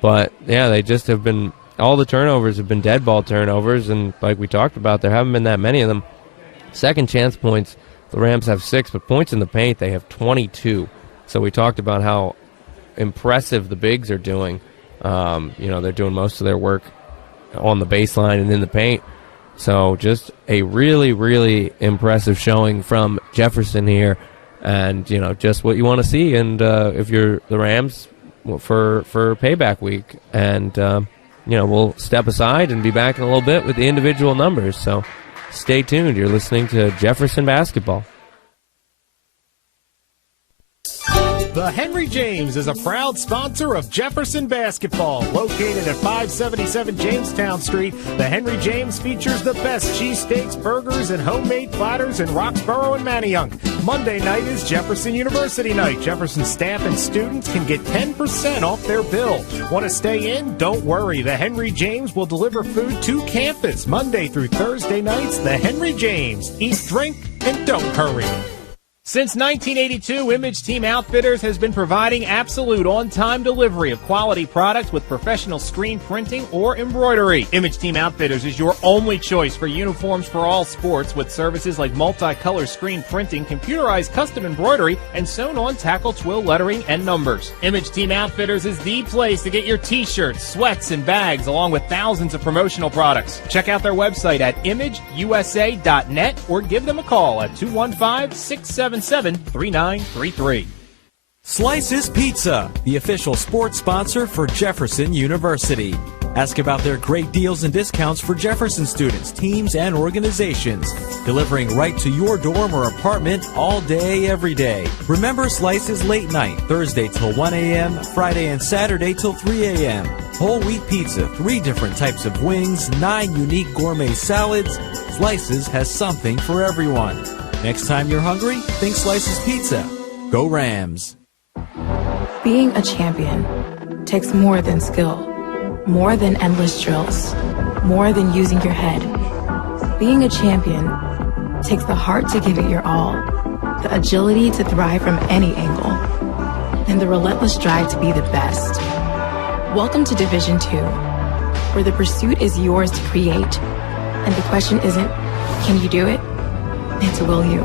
But yeah, they just have been, all the turnovers have been dead ball turnovers, and like we talked about, there haven't been that many of them. Second chance points, the Rams have 6, but points in the paint, they have 22. So we talked about how impressive the bigs are doing. They're doing most of their work on the baseline and in the paint. So just a really, really impressive showing from Jefferson here, and just what you want to see. And if you're the Rams for payback week, and we'll step aside and be back in a little bit with the individual numbers. So stay tuned. You're listening to Jefferson Basketball. The Henry James is a proud sponsor of Jefferson Basketball. Located at 577 Jamestown Street, the Henry James features the best cheesesteaks, burgers, and homemade platters in Roxborough and Manayunk. Monday night is Jefferson University night. Jefferson staff and students can get 10% off their bill. Want to stay in? Don't worry. The Henry James will deliver food to campus Monday through Thursday nights. The Henry James. Eat, drink, and don't hurry. Since 1982, Image Team Outfitters has been providing absolute on-time delivery of quality products with professional screen printing or embroidery. Image Team Outfitters is your only choice for uniforms for all sports, with services like multicolor screen printing, computerized custom embroidery, and sewn-on tackle twill lettering and numbers. Image Team Outfitters is the place to get your t-shirts, sweats, and bags, along with thousands of promotional products. Check out their website at imageusa.net or give them a call at 215-677-3933. Slices Pizza, the official sports sponsor for Jefferson University. Ask about their great deals and discounts for Jefferson students, teams, and organizations. Delivering right to your dorm or apartment all day, every day. Remember Slices late night, Thursday till 1 a.m., Friday and Saturday till 3 a.m. Whole wheat pizza, 3 different types of wings, 9 unique gourmet salads. Slices has something for everyone. Next time you're hungry, think Slices Pizza. Go Rams. Being a champion takes more than skill, more than endless drills, more than using your head. Being a champion takes the heart to give it your all, the agility to thrive from any angle, and the relentless drive to be the best. Welcome to Division II, where the pursuit is yours to create, and the question isn't, can you do it? It's will you.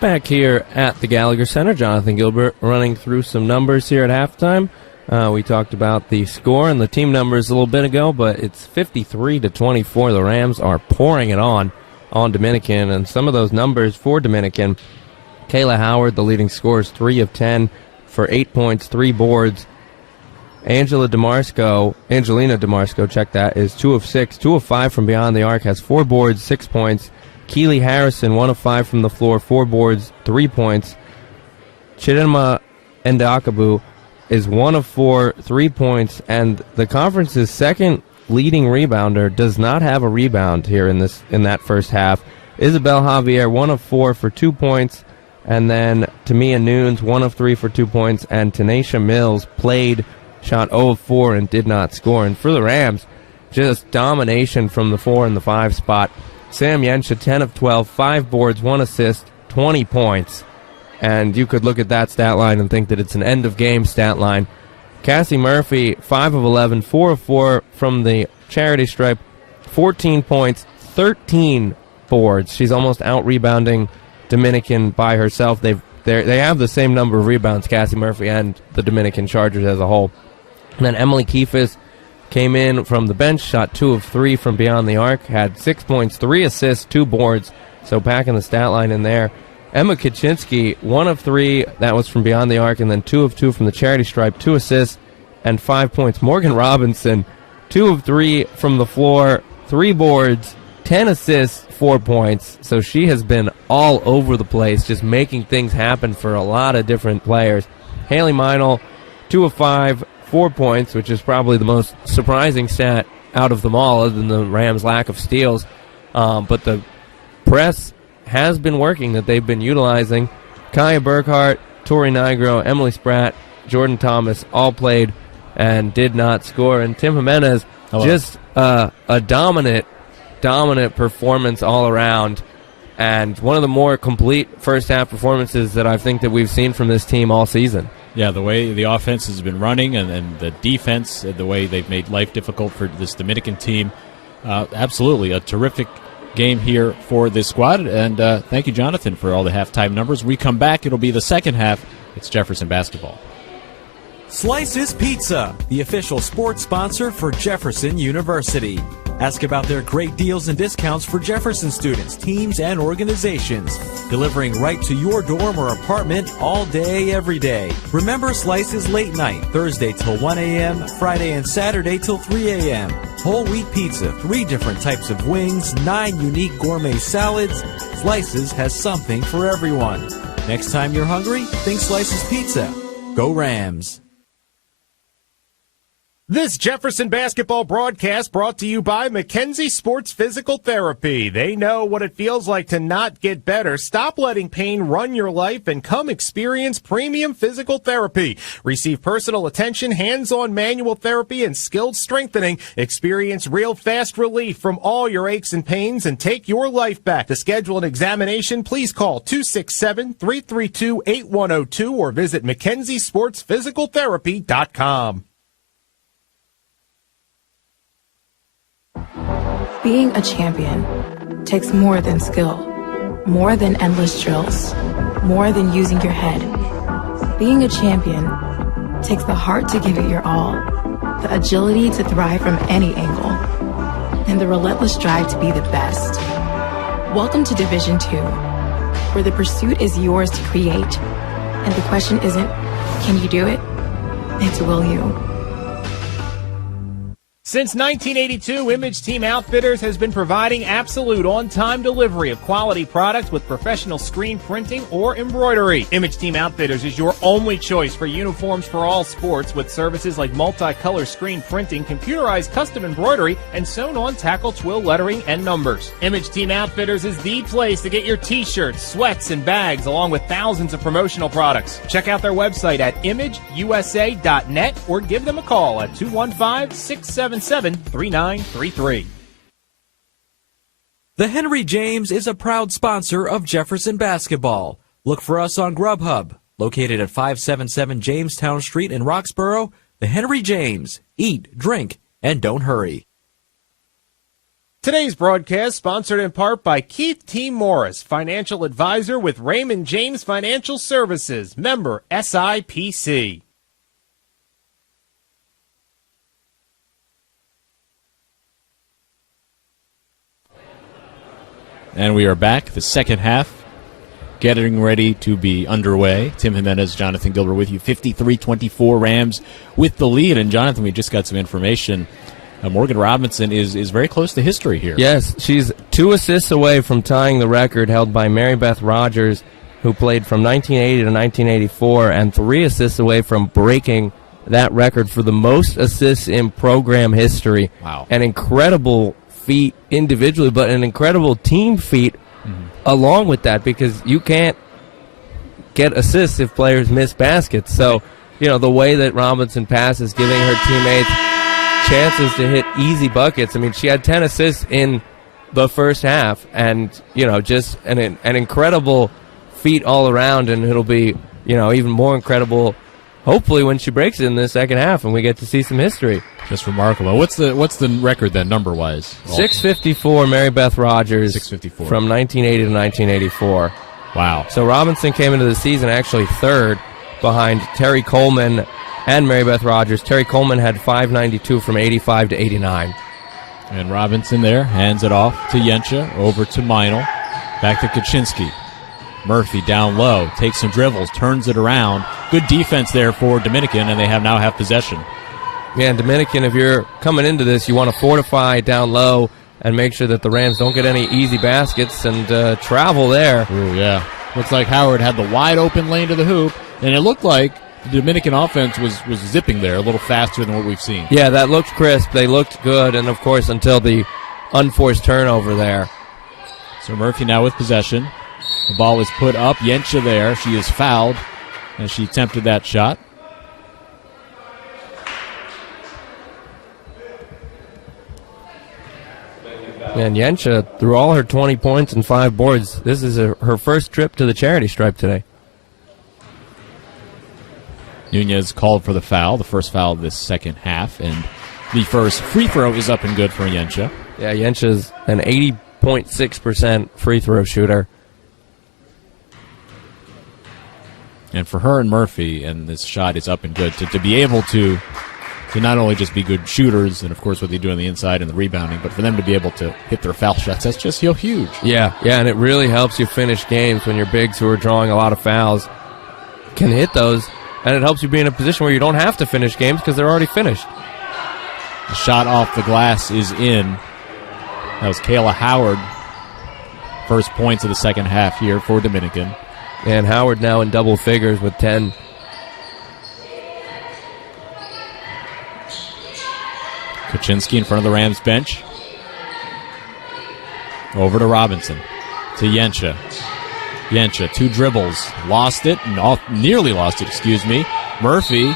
Back here at the Gallagher Center, Jonathan Gilbert running through some numbers here at halftime. We talked about the score and the team numbers a little bit ago, but it's 53-24. The Rams are pouring it on Dominican, and some of those numbers for Dominican. Kayla Howard, the leading scorer, is 3 of 10 for 8 points, 3 boards. Angelina DeMarsco, check that, is 2 of 6, 2 of 5 from beyond the arc, has 4 boards, 6 points. Keely Harrison, 1 of 5 from the floor, 4 boards, 3 points. Chidinma Ndakabu is 1 of 4, 3 points, and the conference's second leading rebounder does not have a rebound here in that first half. Isabel Javier, 1 of 4 for 2 points, and then Tamia Nunes, 1 of 3 for 2 points, and Tanisha Mills shot 0 of 4 and did not score. And for the Rams, just domination from the 4 and the 5 spot. Sam Yensha, 10 of 12, 5 boards, 1 assist, 20 points. and you could look at that stat line and think that it's an end-of-game stat line. Cassie Murphy, 5 of 11, 4 of 4 from the charity stripe, 14 points, 13 boards. She's almost out-rebounding Dominican by herself. They have the same number of rebounds, Cassie Murphy and the Dominican Chargers as a whole. And then Emily Keefis came in from the bench, shot 2 of 3 from beyond the arc, had 6 points, 3 assists, 2 boards, so packing the stat line in there. Emma Kaczynski, 1 of 3, that was from beyond the arc, and then 2 of 2 from the charity stripe, 2 assists and 5 points. Morgan Robinson, 2 of 3 from the floor, 3 boards, 10 assists, 4 points. So she has been all over the place, just making things happen for a lot of different players. Haley Meinl, 2 of 5, 4 points, which is probably the most surprising stat out of them all, other than the Rams' lack of steals. But the press has been working that they've been utilizing. Kaya Burkhart, Tori Nigro, Emily Spratt, Jordan Thomas all played and did not score. And Tim Jimenez, just a dominant performance all around, and one of the more complete first-half performances that I think that we've seen from this team all season. Yeah, the way the offense has been running and the defense, the way they've made life difficult for this Dominican team, absolutely a terrific game here for this squad. And thank you, Jonathan, for all the halftime numbers. When we come back, it'll be the second half. It's Jefferson basketball. Slices Pizza, the official sports sponsor for Jefferson University. Ask about their great deals and discounts for Jefferson students, teams, and organizations. Delivering right to your dorm or apartment all day, every day. Remember Slices late night, Thursday till 1 a.m., Friday and Saturday till 3 a.m. Whole wheat pizza, 3 different types of wings, 9 unique gourmet salads. Slices has something for everyone. Next time you're hungry, think Slices Pizza. Go Rams. This Jefferson basketball broadcast brought to you by McKenzie Sports Physical Therapy. They know what it feels like to not get better. Stop letting pain run your life and come experience premium physical therapy. Receive personal attention, hands-on manual therapy, and skilled strengthening. Experience real fast relief from all your aches and pains and take your life back. To schedule an examination, please call 267-332-8102 or visit McKenzieSportsPhysicalTherapy.com. Being a champion takes more than skill, more than endless drills, more than using your head. Being a champion takes the heart to give it your all, the agility to thrive from any angle, and the relentless drive to be the best. Welcome to Division II, where the pursuit is yours to create, and the question isn't, can you do it? It's, will you? Since 1982, Image Team Outfitters has been providing absolute on-time delivery of quality products with professional screen printing or embroidery. Image Team Outfitters is your only choice for uniforms for all sports, with services like multicolor screen printing, computerized custom embroidery, and sewn-on tackle twill lettering and numbers. Image Team Outfitters is the place to get your t-shirts, sweats, and bags, along with thousands of promotional products. Check out their website at imageusa.net or give them a call at 215-677-3933. The Henry James is a proud sponsor of Jefferson basketball. Look for us on Grubhub. Located at 577 Jamestown Street in Roxborough, the Henry James. Eat, drink, and don't hurry. Today's broadcast sponsored in part by Keith T. Morris, financial advisor with Raymond James Financial Services, member SIPC. And we are back, the second half, getting ready to be underway. Tim Jimenez, Jonathan Gilbert with you, 53-24 Rams with the lead. And Jonathan, we just got some information. Morgan Robinson is very close to history here. Yes, she's 2 assists away from tying the record held by Mary Beth Rogers, who played from 1980 to 1984, and 3 assists away from breaking that record for the most assists in program history. Wow. An incredible feat individually, but an incredible team feat along with that, because you can't get assists if players miss baskets. So, the way that Robinson passes, giving her teammates chances to hit easy buckets. I mean, she had 10 assists in the first half, and, just an incredible feet all around, and it'll be, even more incredible, hopefully, when she breaks it in the second half and we get to see some history. Just remarkable. What's the record then, number-wise? 654, Mary Beth Rogers. 654. From 1980 to 1984. Wow. So Robinson came into the season actually third behind Terry Coleman and Mary Beth Rogers. Terry Coleman had 592 from 85 to 89. And Robinson there hands it off to Yencha, over to Meinl, back to Kaczynski. Murphy down low, takes some dribbles, turns it around. Good defense there for Dominican, and they now have possession. Yeah, and Dominican, if you're coming into this, you want to fortify down low and make sure that the Rams don't get any easy baskets and travel there. Ooh, yeah. Looks like Howard had the wide open lane to the hoop, and it looked like the Dominican offense was zipping there a little faster than what we've seen. Yeah, that looked crisp. They looked good, and, of course, until the unforced turnover there. So Murphy now with possession. The ball is put up. Yencha there. She is fouled as she attempted that shot. And Yencha, through all her 20 points and 5 boards, this is her first trip to the charity stripe today. Nunez called for the foul, the first foul of this second half, and the first free throw is up and good for Yencha. Yeah, Yencha's an 80.6% free throw shooter. And for her and Murphy, and this shot is up and good, to be able to not only just be good shooters, and of course what they do on the inside and the rebounding, but for them to be able to hit their foul shots, that's just huge. Yeah, and it really helps you finish games when your bigs who are drawing a lot of fouls can hit those, and it helps you be in a position where you don't have to finish games because they're already finished. The shot off the glass is in. That was Kayla Howard. First points of the second half here for Dominican. And Howard now in double figures with 10. Kaczynski in front of the Rams bench. Over to Robinson. To Yencha. Yencha, 2 dribbles. Lost it. Nearly lost it, excuse me. Murphy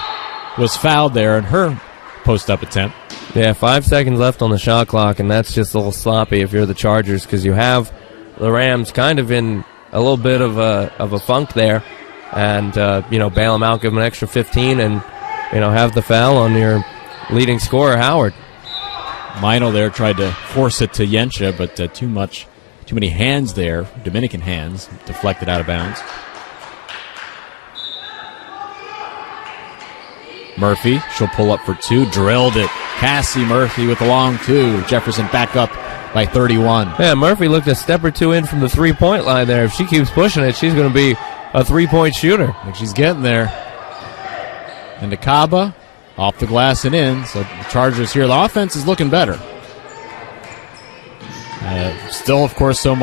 was fouled there in her post-up attempt. Yeah, 5 seconds left on the shot clock, and that's just a little sloppy if you're the Chargers because you have the Rams kind of in a little bit of a funk there, and bail them out, give them an extra 15, and have the foul on your leading scorer, Howard. Meinl there tried to force it to Yencha, but too many hands there, Dominican hands, deflected out of bounds. Murphy, she'll pull up for 2, drilled it. Cassie Murphy with the long 2. Jefferson back up by 31. Yeah, Murphy looked a step or 2 in from the 3-point line there. If she keeps pushing it, she's going to be a 3-point shooter. I think she's getting there. And Akaba off the glass and in. So the Chargers here, the offense is looking better. Still, of course, such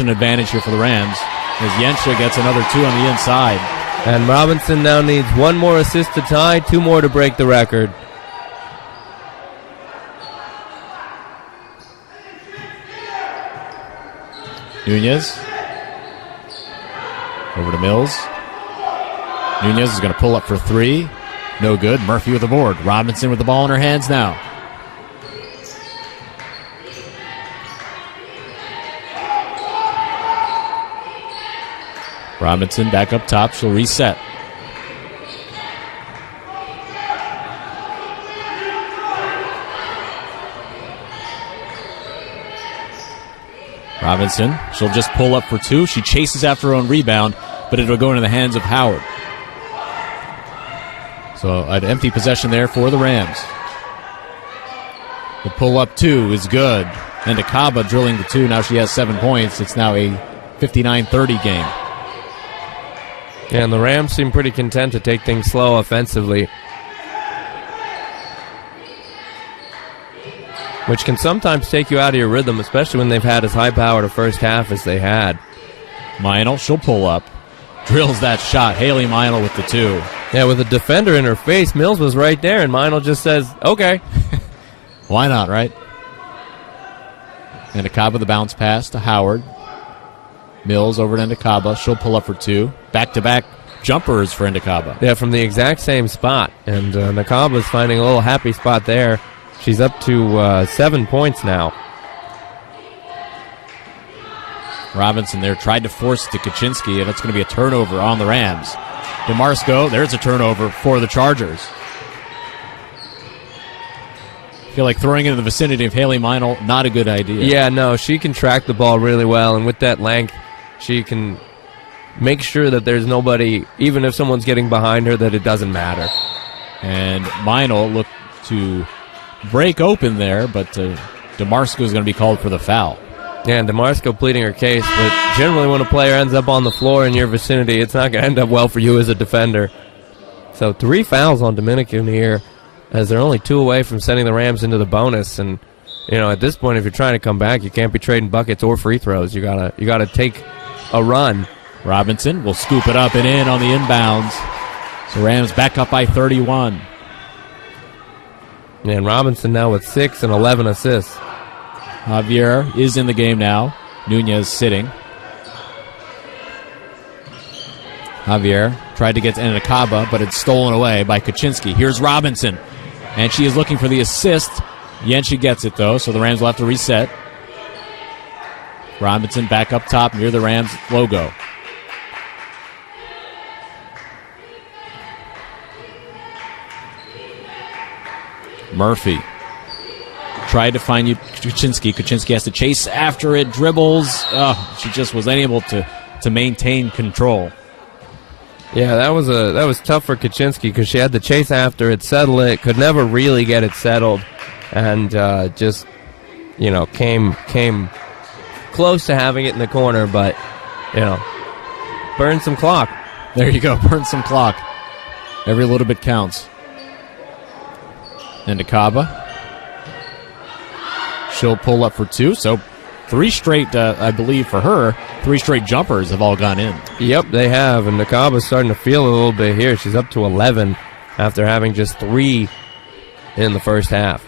an advantage here for the Rams as Yencha gets another 2 on the inside. And Robinson now needs 1 more assist to tie, 2 more to break the record. Nunez. Over to Mills. Nunez is going to pull up for 3. No good. Murphy with the board. Robinson with the ball in her hands now. Robinson back up top. She'll reset. Robinson, she'll just pull up for 2. She chases after her own rebound, but it'll go into the hands of Howard. So an empty possession there for the Rams. The pull up 2 is good. And Akaba drilling the 2. Now she has 7 points. It's now a 59-30 game. Yeah, and the Rams seem pretty content to take things slow offensively, which can sometimes take you out of your rhythm, especially when they've had as high-powered a first half as they had. Meinl, she'll pull up. Drills that shot. Haley Meinl with the 2. Yeah, with a defender in her face, Mills was right there, and Meinl just says, okay. Why not, right? And Akaba the bounce pass to Howard. Mills over to Ndakaba. She'll pull up for 2. Back-to-back jumpers for Ndakaba. Yeah, from the exact same spot. And Ndakaba's finding a little happy spot there. She's up to 7 points now. Robinson there tried to force to Kaczynski, and it's going to be a turnover on the Rams. DeMarco, there's a turnover for the Chargers. I feel like throwing it in the vicinity of Haley Meinl, not a good idea. Yeah, no, she can track the ball really well, and with that length, she can make sure that there's nobody, even if someone's getting behind her, that it doesn't matter. And Meinl looked to break open there, but DeMarco is going to be called for the foul. Yeah, and DeMarco pleading her case, but generally when a player ends up on the floor in your vicinity, it's not going to end up well for you as a defender. So 3 fouls on Dominican here, as they're only 2 away from sending the Rams into the bonus. And, you know, at this point, if you're trying to come back, you can't be trading buckets or free throws. You gotta take a run. Robinson will scoop it up and in on the inbounds. So Rams back up by 31. And Robinson now with 6 and 11 assists. Javier is in the game now. Nunez sitting. Javier tried to get to Nakaba, but it's stolen away by Kaczynski. Here's Robinson, and she is looking for the assist. Yenchi gets it, though, so the Rams will have to reset. Robinson back up top near the Rams logo. Murphy tried to find Kaczynski. Kaczynski has to chase after it, dribbles. She just was unable to maintain control. Yeah, that was tough for Kaczynski because she had to chase after it, settle it, could never really get it settled, and just, you know, came close to having it in the corner, but, you know, burn some clock. There you go, burn some clock. Every little bit counts. And Nakaba. She'll pull up for 2, so 3 straight, I believe, for her. 3 straight jumpers have all gone in. Yep, they have, and Nakaba's starting to feel a little bit here. She's up to 11 after having just 3 in the first half.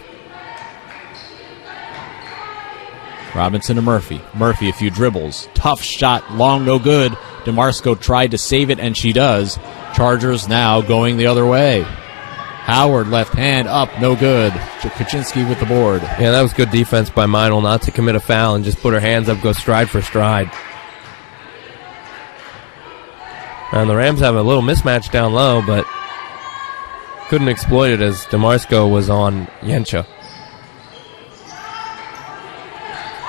Robinson to Murphy. Murphy, a few dribbles. Tough shot, long, no good. DeMarco tried to save it, and she does. Chargers now going the other way. Howard, left hand, up, no good. Kaczynski with the board. Yeah, that was good defense by Meinl not to commit a foul and just put her hands up, go stride for stride. And the Rams have a little mismatch down low, but couldn't exploit it as DeMarco was on Yencha.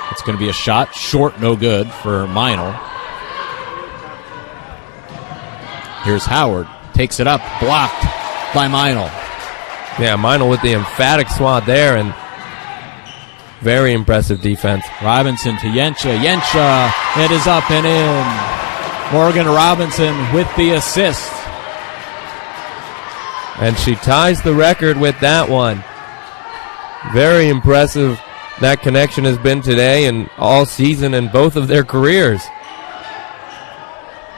It's going to be a shot, short, no good for Meinl. Here's Howard, takes it up, blocked by Meinl. Yeah, Meinl with the emphatic swat there, and very impressive defense. Robinson to Yencha. Yencha, it is up and in. Morgan Robinson with the assist. And she ties the record with that one. Very impressive that connection has been today and all season in both of their careers.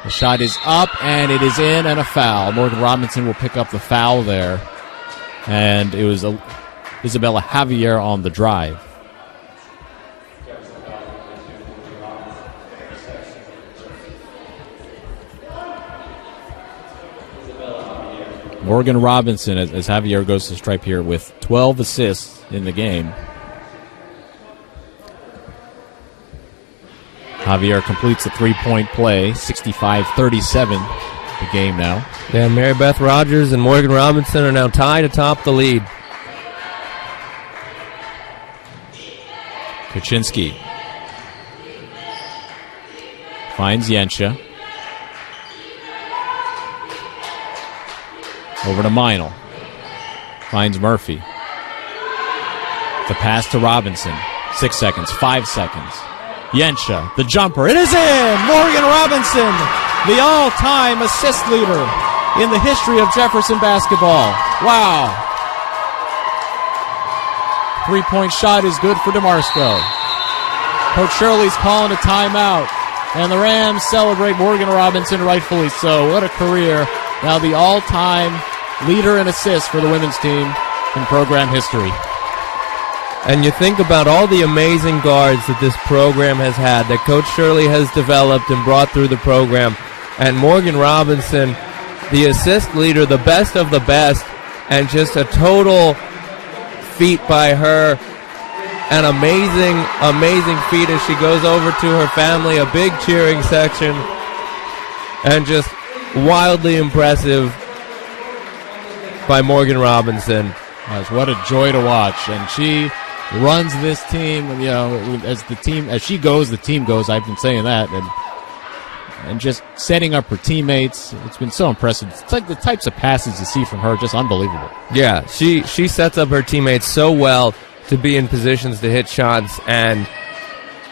The shot is up, and it is in, and a foul. Morgan Robinson will pick up the foul there. And it was Isabella Javier on the drive. Morgan Robinson, as Javier goes to stripe here, with 12 assists in the game. Javier completes the three-point play, 65-37 the game now. Yeah, Mary Beth Rogers and Morgan Robinson are now tied atop the lead. Kaczynski finds Yencha. Over to Meinl. Finds Murphy. The pass to Robinson. 6 seconds, 5 seconds. Yencha, the jumper. It is in! Morgan Robinson, the all-time assist leader in the history of Jefferson basketball. Wow. Three-point shot is good for DeMarco. Coach Shirley's calling a timeout. And the Rams celebrate Morgan Robinson, rightfully so. What a career. Now the all-time leader in assists for the women's team in program history. And you think about all the amazing guards that this program has had, that Coach Shirley has developed and brought through the program. And Morgan Robinson, the assist leader, the best of the best, and just a total feat by her an amazing feat as she goes over to her family, a big cheering section, and just wildly impressive by Morgan Robinson. Yes, what a joy to watch. And she runs this team, as she goes, the team goes. I've been saying that. And just setting up her teammates, it's been so impressive. It's like the types of passes you see from her, just unbelievable. Yeah, she sets up her teammates so well to be in positions to hit shots, and,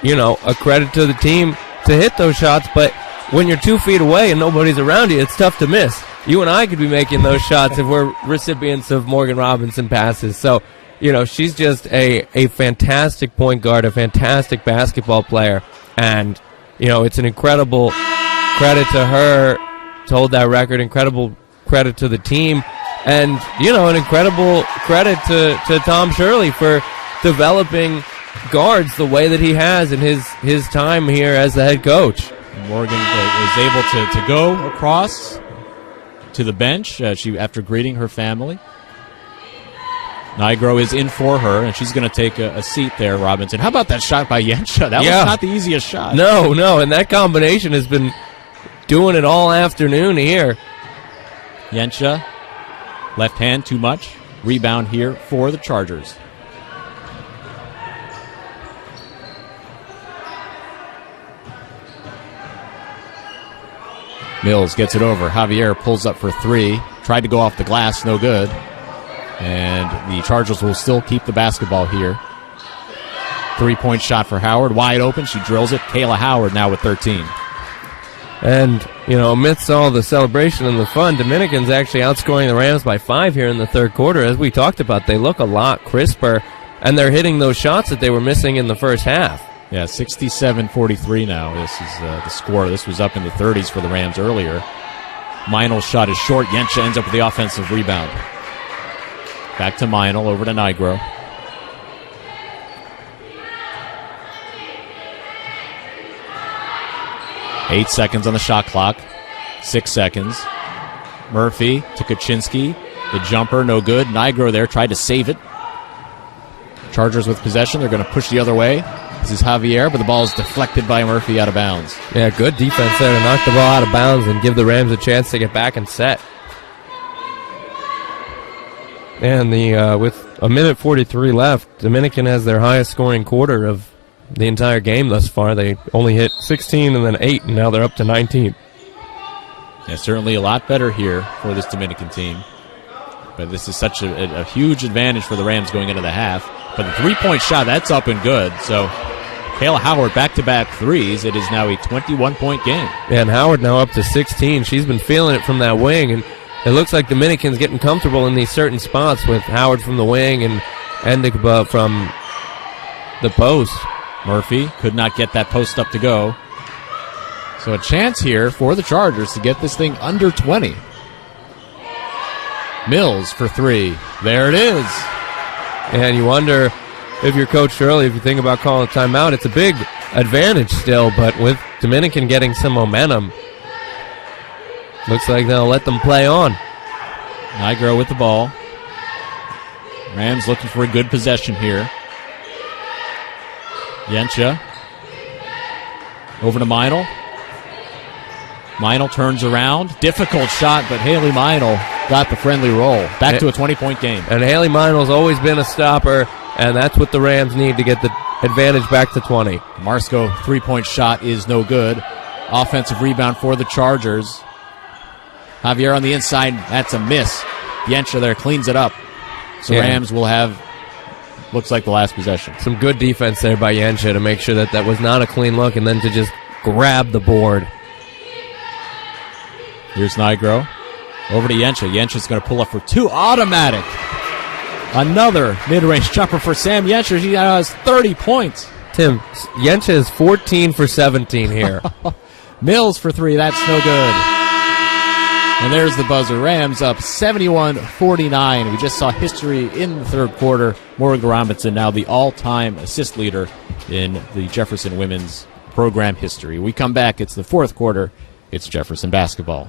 a credit to the team to hit those shots, but when you're 2 feet away and nobody's around you, it's tough to miss. You and I could be making those shots if we're recipients of Morgan Robinson passes. So, she's just a fantastic point guard, a fantastic basketball player, and, it's an incredible credit to her to hold that record, incredible credit to the team, and, an incredible credit to Tom Shirley for developing guards the way that he has in his time here as the head coach. Morgan is able to go across to the bench after greeting her family. Nigro is in for her, and she's going to take a seat there, Robinson. How about that shot by Yensha? That was not the easiest shot. No, and that combination has been doing it all afternoon here. Yensha, left hand too much. Rebound here for the Chargers. Mills gets it over. Javier pulls up for three. Tried to go off the glass, no good. And the Chargers will still keep the basketball here. 3-point shot for Howard. Wide open. She drills it. Kayla Howard now with 13. And, amidst all the celebration and the fun, Dominicans actually outscoring the Rams by 5 here in the third quarter. As we talked about, they look a lot crisper, and they're hitting those shots that they were missing in the first half. Yeah, 67-43 now. This is the score. This was up in the 30s for the Rams earlier. Meinl's shot is short. Yensha ends up with the offensive rebound. Back to Meinl, over to Nigro. Eight seconds on the shot clock. 6 seconds. Murphy to Kaczynski. The jumper, no good. Nigro there, tried to save it. Chargers with possession. They're going to push the other way. This is Javier, but the ball is deflected by Murphy out of bounds. Yeah, good defense there to knock the ball out of bounds and give the Rams a chance to get back and set. And with a minute 43 left, Dominican has their highest scoring quarter of the entire game thus far. They only hit 16 and then 8, and now they're up to 19. Yeah, certainly a lot better here for this Dominican team. But this is such a huge advantage for the Rams going into the half. But the 3-point shot, that's up and good. So Kayla Howard back-to-back threes. It is now a 21-point game. Yeah, and Howard now up to 16. She's been feeling it from that wing, and it looks like Dominican's getting comfortable in these certain spots with Howard from the wing and Endicba from the post. Murphy could not get that post up to go. So a chance here for the Chargers to get this thing under 20. Mills for three. There it is. And you wonder if you're Coach Shirley, if you think about calling a timeout, it's a big advantage still, but with Dominican getting some momentum, looks like they'll let them play on. Nigro with the ball. Rams looking for a good possession here. Yensha. Over to Meinl. Meinl turns around. Difficult shot, but Haley Meinl got the friendly roll. Back to a 20-point game. And Haley Meinl's always been a stopper, and that's what the Rams need to get the advantage back to 20. Marsko 3-point shot is no good. Offensive rebound for the Chargers. Javier on the inside. That's a miss. Yensha there cleans it up. So Rams will have, looks like, the last possession. Some good defense there by Yensha to make sure that was not a clean look and then to just grab the board. Here's Nigro. Over to Yensha. Yensha's going to pull up for two. Automatic. Another mid-range jumper for Sam Yensha. He has 30 points. Tim, Yensha is 14 for 17 here. Mills for three. That's no good. And there's the buzzer. Rams up 71-49. We just saw history in the third quarter. Morgan Robinson now the all-time assist leader in the Jefferson women's program history. We come back. It's the fourth quarter. It's Jefferson basketball.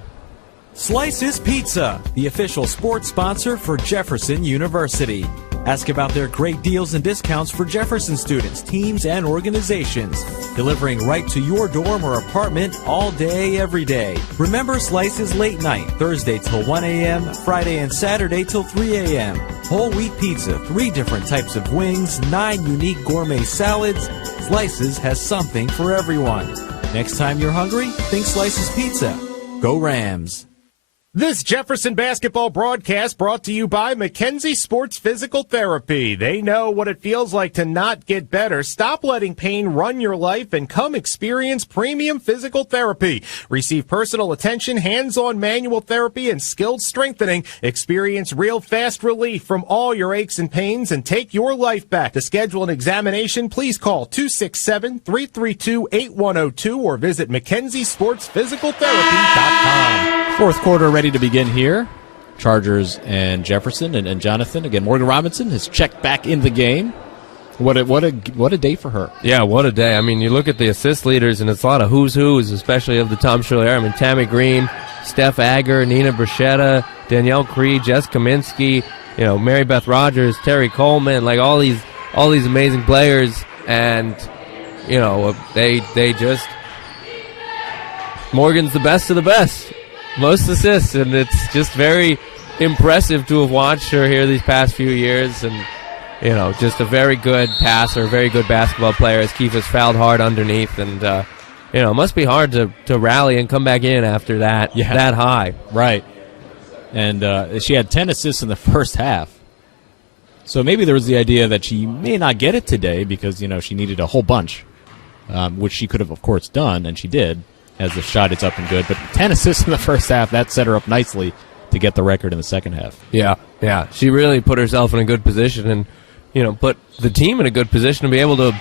Slices Pizza, the official sports sponsor for Jefferson University. Ask about their great deals and discounts for Jefferson students, teams, and organizations. Delivering right to your dorm or apartment all day, every day. Remember Slice's late night, Thursday till 1 a.m., Friday and Saturday till 3 a.m. Whole wheat pizza, 3 different types of wings, 9 unique gourmet salads. Slice's has something for everyone. Next time you're hungry, think Slice's Pizza. Go Rams. This Jefferson basketball broadcast brought to you by McKenzie Sports Physical Therapy. They know what it feels like to not get better. Stop letting pain run your life and come experience premium physical therapy. Receive personal attention, hands-on manual therapy, and skilled strengthening. Experience real fast relief from all your aches and pains and take your life back. To schedule an examination, please call 267-332-8102 or visit McKenzieSportsPhysicalTherapy.com. Fourth quarter ready to begin here. Chargers and Jefferson and Jonathan. Again, Morgan Robinson has checked back in the game. What a day for her. Yeah, what a day. I mean, you look at the assist leaders, and it's a lot of who's, especially of the Tom Shirley era. I mean, Tammy Green, Steph Agger, Nina Bruschetta, Danielle Creed, Jess Kaminsky, Mary Beth Rogers, Terry Coleman, like all these amazing players, and they just Morgan's the best of the best. Most assists, and it's just very impressive to have watched her here these past few years, and just a very good passer, very good basketball player. As Keefe has fouled hard underneath, and it must be hard to rally and come back in after that that high. Right. And she had 10 assists in the first half. So maybe there was the idea that she may not get it today because, she needed a whole bunch, which she could have, of course, done, and she did. As the shot is up and good. But 10 assists in the first half, that set her up nicely to get the record in the second half. Yeah. She really put herself in a good position and, put the team in a good position to be able to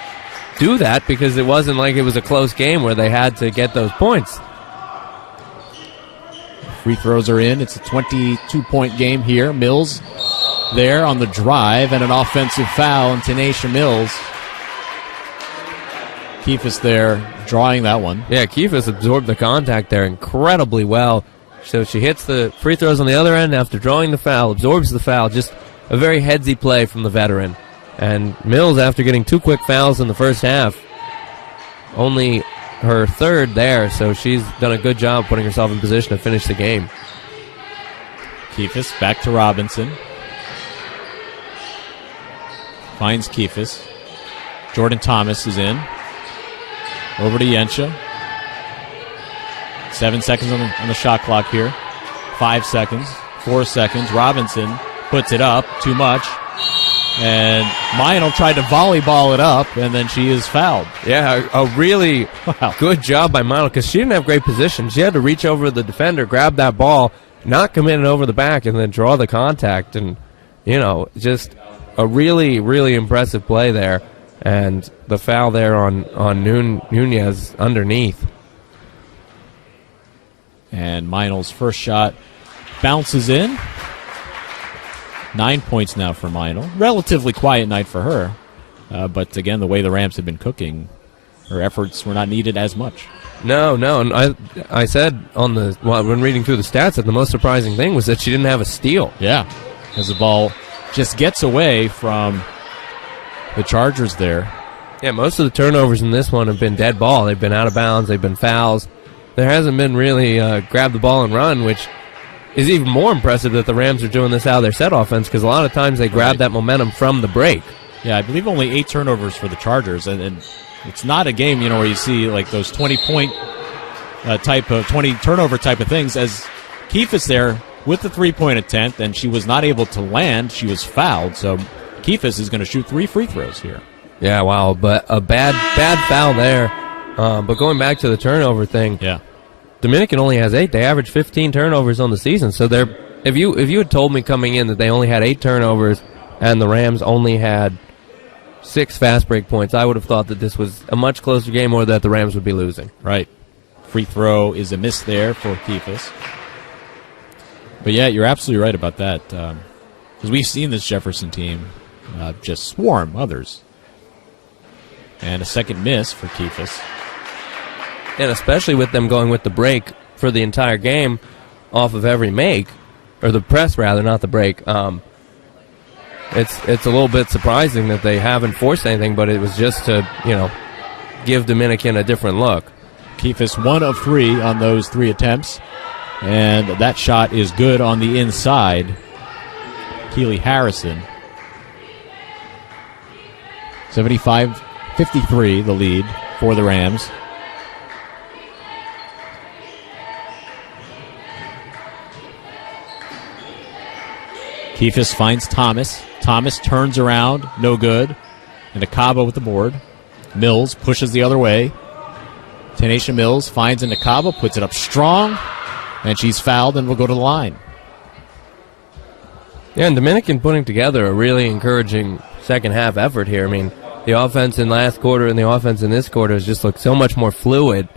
do that because it wasn't like it was a close game where they had to get those points. Free throws are in. It's a 22-point game here. Mills there on the drive and an offensive foul on Tanisha Mills. Keefus there drawing that one. Yeah, Keefus absorbed the contact there incredibly well. So she hits the free throws on the other end after drawing the foul, absorbs the foul. Just a very headsy play from the veteran. And Mills, after getting 2 quick fouls in the first half, only her third there, so she's done a good job putting herself in position to finish the game. Keefus back to Robinson. Finds Keefus. Jordan Thomas is in. Over to Yensha. 7 seconds on the shot clock here. 5 seconds. 4 seconds. Robinson puts it up. Too much. And Meinl tried to volleyball it up, and then she is fouled. Yeah, a really good job by Meinl because she didn't have great position. She had to reach over the defender, grab that ball, not come in and over the back, and then draw the contact. And, just a really, really impressive play there. And the foul there on Nunez underneath. And Meinl's first shot bounces in. 9 points now for Meinl. Relatively quiet night for her. But again, the way the Rams have been cooking, her efforts were not needed as much. No. And I said when reading through the stats that the most surprising thing was that she didn't have a steal. Yeah, as the ball just gets away from the Chargers there. Yeah, most of the turnovers in this one have been dead ball. They've been out of bounds. They've been fouls. There hasn't been really grab the ball and run, which is even more impressive that the Rams are doing this out of their set offense because a lot of times they grab that momentum from the break. Yeah, I believe only 8 turnovers for the Chargers, and it's not a game where you see like those 20-point type of 20 turnover type of things. As Keefus there with the 3-point attempt, and she was not able to land. She was fouled, so Keefus is going to shoot 3 free throws here. Yeah, wow, but a bad foul there. But going back to the turnover thing, Dominican only has 8. They average 15 turnovers on the season. So if you had told me coming in that they only had 8 turnovers and the Rams only had 6 fast break points, I would have thought that this was a much closer game or that the Rams would be losing. Right. Free throw is a miss there for Keefus. But yeah, you're absolutely right about that. Because we've seen this Jefferson team just swarm others. And a second miss for Keefus. And especially with them going with the break for the entire game off of every make, or the press rather, not the break. it's a little bit surprising that they haven't forced anything, but it was just to, give Dominican a different look. Keefus 1 of 3 on those 3 attempts, and that shot is good on the inside. Keely Harrison. 75-53, the lead for the Rams. Keefus finds Thomas. Thomas turns around, no good. And Nakaba with the board. Mills pushes the other way. Tanisha Mills finds a Nakaba, puts it up strong, and she's fouled and will go to the line. Yeah, and Dominican putting together a really encouraging second half effort here. I mean, the offense in last quarter and the offense in this quarter has just looked so much more fluid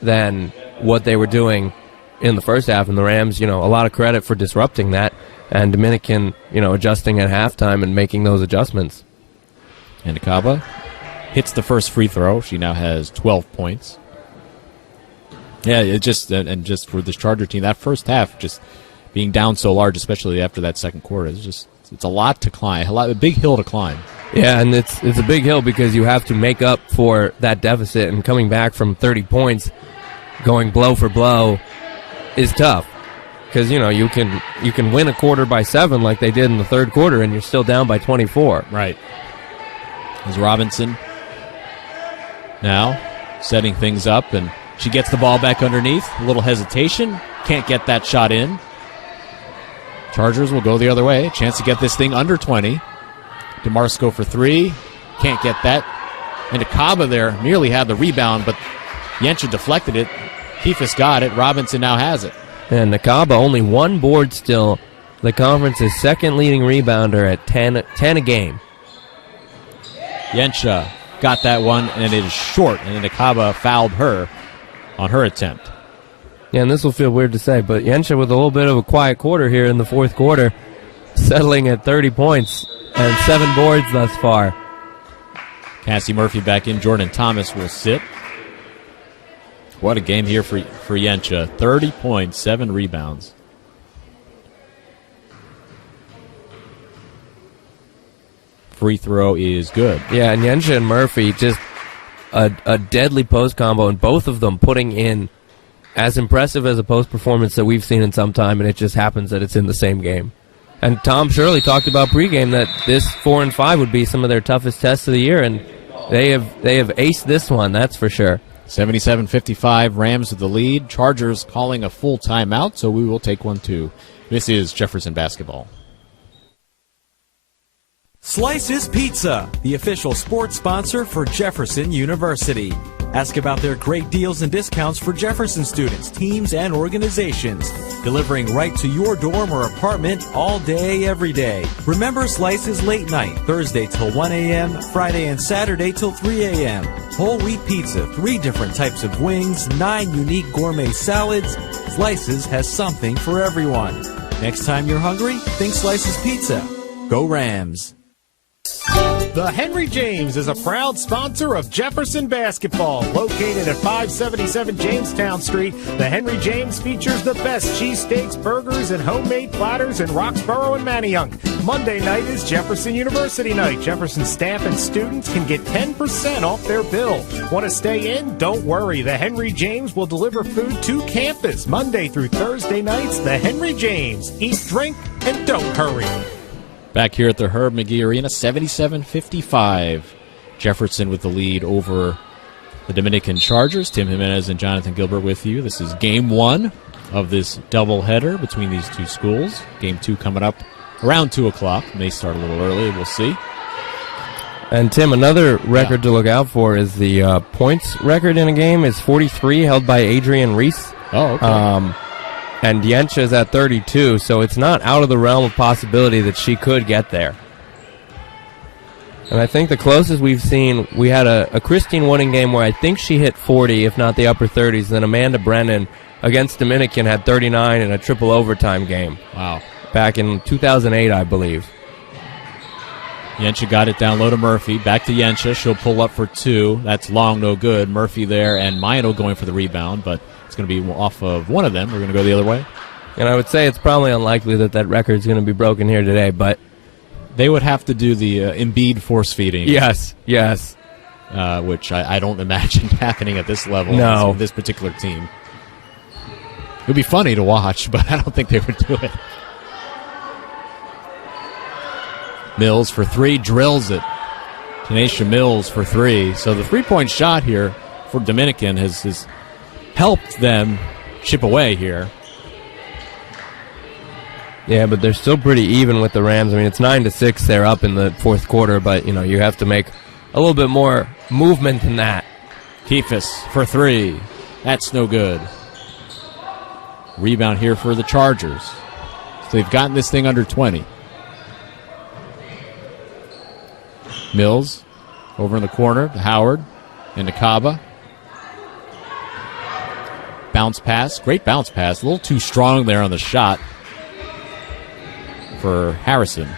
than what they were doing in the first half. And the Rams, a lot of credit for disrupting that. And Dominican, adjusting at halftime and making those adjustments. And Nakaba hits the first free throw. She now has 12 points. Yeah, it just for this Charger team, that first half just being down so large, especially after that second quarter, it's a lot to climb, a big hill to climb. Yeah, and it's a big hill because you have to make up for that deficit, and coming back from 30 points, going blow for blow, is tough. Because, you can win a quarter by 7 like they did in the third quarter, and you're still down by 24. Right. There's Robinson now setting things up, and she gets the ball back underneath. A little hesitation. Can't get that shot in. Chargers will go the other way. Chance to get this thing under 20. DeMarco for 3. Can't get that. And Nakaba there nearly had the rebound, but Yensha deflected it. Keefus got it. Robinson now has it. And Nakaba only 1 board still. The conference's second leading rebounder at 10 a game. Yensha got that one, and it is short, and then Nakaba fouled her on her attempt. Yeah, and this will feel weird to say, but Yensha with a little bit of a quiet quarter here in the fourth quarter, settling at 30 points and 7 boards thus far. Cassie Murphy back in. Jordan Thomas will sit. What a game here for Yensha. 30 points, 7 rebounds. Free throw is good. Yeah, and Yensha and Murphy, just a deadly post combo, and both of them putting in as impressive as a post performance that we've seen in some time, and it just happens that it's in the same game. And Tom Shirley talked about pregame that this 4 and 5 would be some of their toughest tests of the year, and they have aced this one, that's for sure. 77-55, Rams with the lead. Chargers calling a full timeout, so we will take one too. This is Jefferson basketball. Slices Pizza, the official sports sponsor for Jefferson University. Ask about their great deals and discounts for Jefferson students, teams, and organizations. Delivering right to your dorm or apartment all day, every day. Remember Slices late night, Thursday till 1 a.m., Friday and Saturday till 3 a.m. Whole wheat pizza, 3 different types of wings, 9 unique gourmet salads. Slices has something for everyone. Next time you're hungry, think Slices Pizza. Go Rams. The Henry James is a proud sponsor of Jefferson basketball. Located at 577 Jamestown Street, the Henry James features the best cheesesteaks, burgers, and homemade platters in Roxborough and Manayunk. Monday night is Jefferson University night. Jefferson staff and students can get 10% off their bill. Want to stay in? Don't worry. The Henry James will deliver food to campus Monday through Thursday nights. The Henry James. Eat, drink, and don't hurry. Back here at the Herb McGee Arena, 77-55. Jefferson with the lead over the Dominican Chargers. Tim Jimenez and Jonathan Gilbert with you. This is game 1 of this doubleheader between these two schools. Game 2 coming up around 2 o'clock. May start a little early. We'll see. And, Tim, another record to look out for is the points record in a game is 43, held by Adrienne Reese. Oh, okay. And Yensha is at 32, so it's not out of the realm of possibility that she could get there. And I think the closest we've seen, we had a Christine Wooding game where I think she hit 40, if not the upper 30s. Then Amanda Brennan against Dominican had 39 in a triple overtime game. Wow. Back in 2008, I believe. Yensha got it down low to Murphy. Back to Yensha. She'll pull up for 2. That's long, no good. Murphy there, and Mino going for the rebound, but it's going to be off of one of them. We're going to go the other way. And I would say it's probably unlikely that record is going to be broken here today, but They would have to do the Embiid force feeding. Yes. Which I don't imagine happening at this level. No. Of this particular team. It would be funny to watch, but I don't think they would do it. Mills for three, drills it. Tanisha Mills for three. So the three-point shot here for Dominican has helped them chip away here. Yeah, but they're still pretty even with the Rams. I mean, it's 9-6. They're up in the fourth quarter, but you have to make a little bit more movement than that. Keifus for three. That's no good. Rebound here for the Chargers. So they've gotten this thing under 20. Mills over in the corner to Howard and to Kaba. Bounce pass. Great bounce pass. A little too strong there on the shot for Harrison.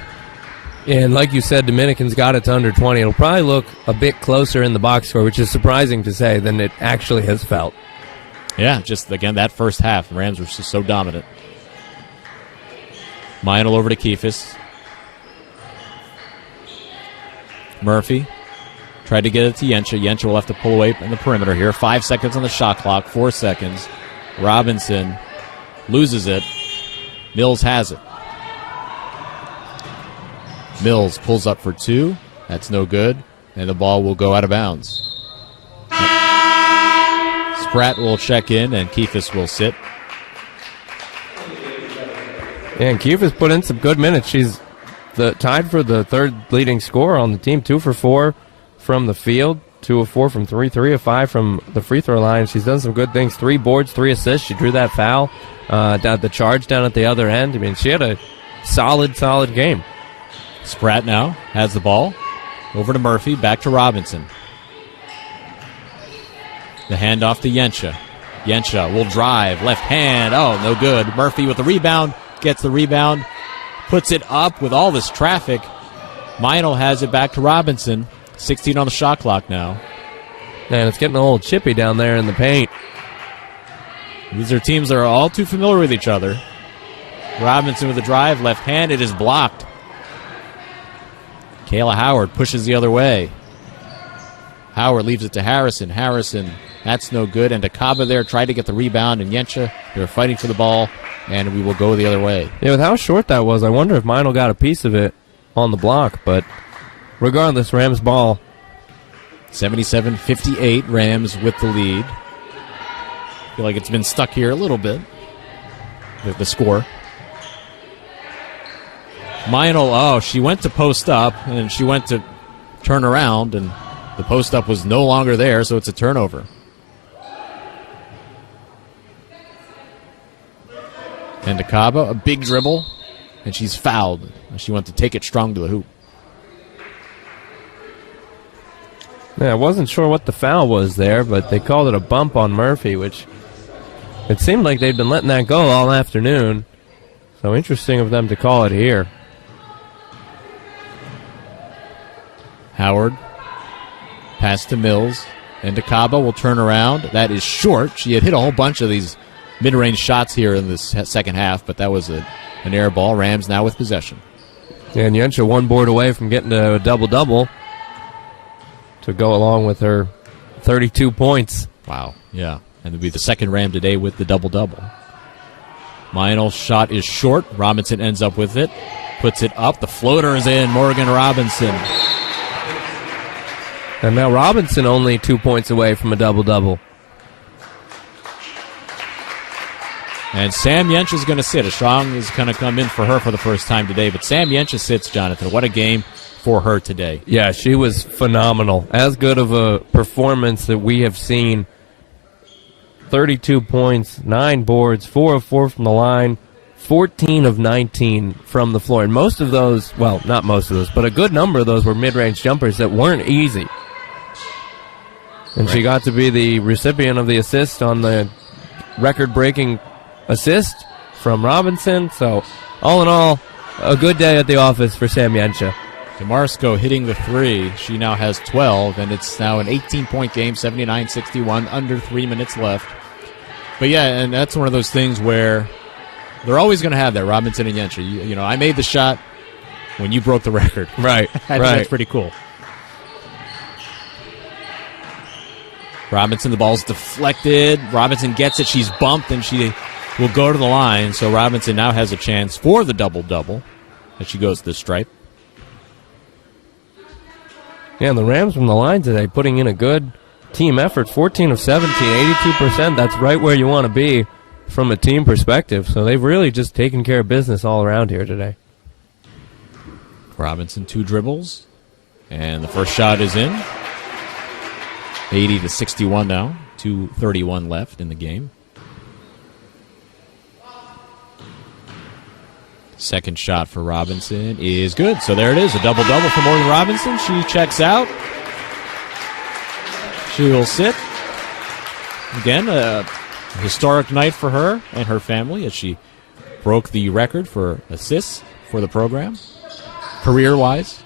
And like you said, Dominican's got it to under 20. It'll probably look a bit closer in the box score, which is surprising to say, than it actually has felt. Yeah, just, again, that first half, the Rams were just so dominant. Meinl over to Keifus. Murphy tried to get it to Yencha. Yencha will have to pull away in the perimeter here. 5 seconds on the shot clock, 4 seconds. Robinson loses it. Mills has it. Mills pulls up for two. That's no good. And the ball will go out of bounds. Spratt will check in, and Keifus will sit. Yeah, and Keifus put in some good minutes. She's tied for the third leading scorer on the team. 2 for 4 from the field. 2 of 4 from 3. 3 of 5 from the free throw line. She's done some good things. 3 boards, 3 assists. She drew that foul. The charge down at the other end. I mean, she had a solid game. Spratt now has the ball. Over to Murphy. Back to Robinson. The handoff to Yencha. Yencha will drive. Left hand. Oh, no good. Murphy with the rebound. Gets the rebound. Puts it up with all this traffic. Meinl has it back to Robinson. 16 on the shot clock now. And it's getting a little chippy down there in the paint. These are teams that are all too familiar with each other. Robinson with the drive. Left hand. It is blocked. Kayla Howard pushes the other way. Howard leaves it to Harrison. Harrison, that's no good. And Takaba there tried to get the rebound. And Yencha, they're fighting for the ball. And we will go the other way. Yeah, with how short that was, I wonder if Meinl got a piece of it on the block. But regardless, Rams ball. 77-58, Rams with the lead. I feel like it's been stuck here a little bit, the score. Meinl, she went to post up, and she went to turn around, and the post up was no longer there, so it's a turnover. And Takaba, a big dribble, and she's fouled. She went to take it strong to the hoop. Yeah, I wasn't sure what the foul was there, but they called it a bump on Murphy, which it seemed like they'd been letting that go all afternoon. So interesting of them to call it here. Howard, pass to Mills, and Takaba will turn around. That is short. She had hit a whole bunch of these mid-range shots here in this second half, but that was an air ball. Rams now with possession. Yeah, and Yencha one board away from getting to a double-double to go along with her 32 points. Wow, yeah. And it'll be the second Ram today with the double-double. Meinl's shot is short. Robinson ends up with it. Puts it up. The floater is in. Morgan Robinson. And now Robinson only 2 points away from a double-double. And Sam Yencha is going to sit. Ashong is going to come in for her for the first time today. But Sam Yencha sits, Jonathan. What a game for her today. Yeah, she was phenomenal. As good of a performance that we have seen. 32 points, 9 boards, 4 of 4 from the line, 14 of 19 from the floor. And most of those, well, not most of those, but a good number of those were mid-range jumpers that weren't easy. And she got to be the recipient of the assist on the record-breaking assist from Robinson. So, all in all, a good day at the office for Sam Yencha. DeMarco hitting the three. She now has 12, and it's now an 18-point game, 79-61, under 3 minutes left. But, yeah, and that's one of those things where they're always going to have that, Robinson and Yencha. You know, I made the shot. when you broke the record. Right, I think that's pretty cool. Robinson, the ball's deflected. Robinson gets it. She's bumped, and she will go to the line. So Robinson now has a chance for the double-double as she goes to the stripe. Yeah, and the Rams from the line today putting in a good team effort. 14 of 17, 82%. That's right where you want to be from a team perspective. So they've really just taken care of business all around here today. Robinson, 2 dribbles, and the first shot is in. 80-61 now. 2:31 left in the game. Second shot for Robinson is good. So there it is, a double-double for Morgan Robinson. She checks out. She will sit. Again, a historic night for her and her family as she broke the record for assists for the program, career-wise.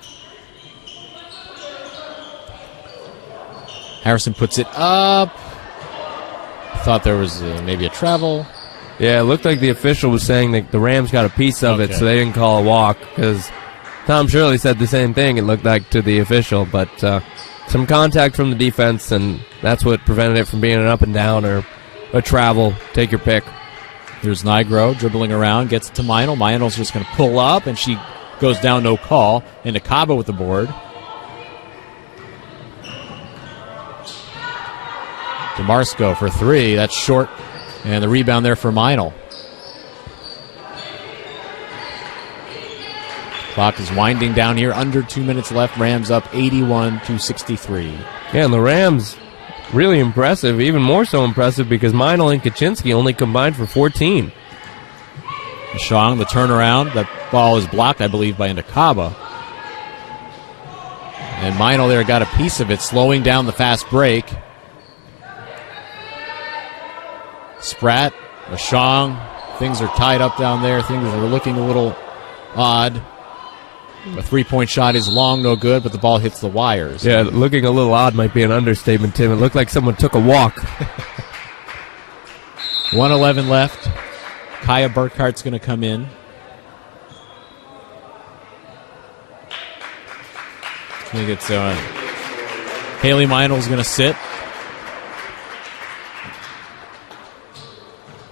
Harrison puts it up. Thought there was maybe a travel. Yeah, it looked like the official was saying that the Rams got a piece of it, so they didn't call a walk, because Tom Shirley said the same thing, it looked like, to the official. But some contact from the defense, and that's what prevented it from being an up and down or a travel. Take your pick. Here's Nigro dribbling around, gets it to Meinl. Meinl's just going to pull up, and she goes down, no call. Into Cabo with the board. DeMarsco for 3. That's short. And the rebound there for Meinl. Clock is winding down here. Under 2 minutes left. Rams up 81-63. Yeah, and the Rams, really impressive. Even more so impressive because Meinl and Kaczynski only combined for 14. Shong, the turnaround. That ball is blocked, I believe, by Ndakaba. And Meinl there got a piece of it, slowing down the fast break. Spratt, Ashong, things are tied up down there. Things are looking a little odd. A three-point shot is long, no good, but the ball hits the wires. Yeah, looking a little odd might be an understatement, Tim. It looked like someone took a walk. 1:11 left. Kaya Burkhart's going to come in. I think it's Haley Meinl's going to sit.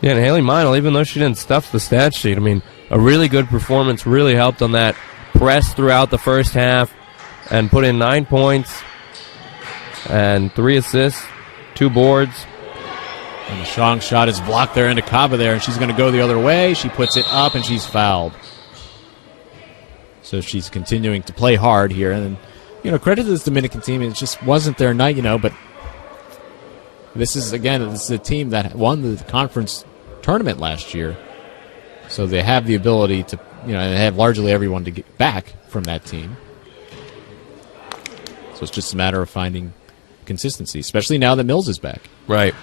Yeah, and Haley Meinl, even though she didn't stuff the stat sheet, I mean, a really good performance, really helped on that press throughout the first half and put in 9 points and 3 assists, 2 boards. And the Shong shot is blocked there into Kaba there, and she's going to go the other way. She puts it up, and she's fouled. So she's continuing to play hard here. And, credit to this Dominican team. It just wasn't their night, but this is a team that won the conference tournament last year. So they have the ability to, they have largely everyone to get back from that team. So it's just a matter of finding consistency, especially now that Mills is back. Right.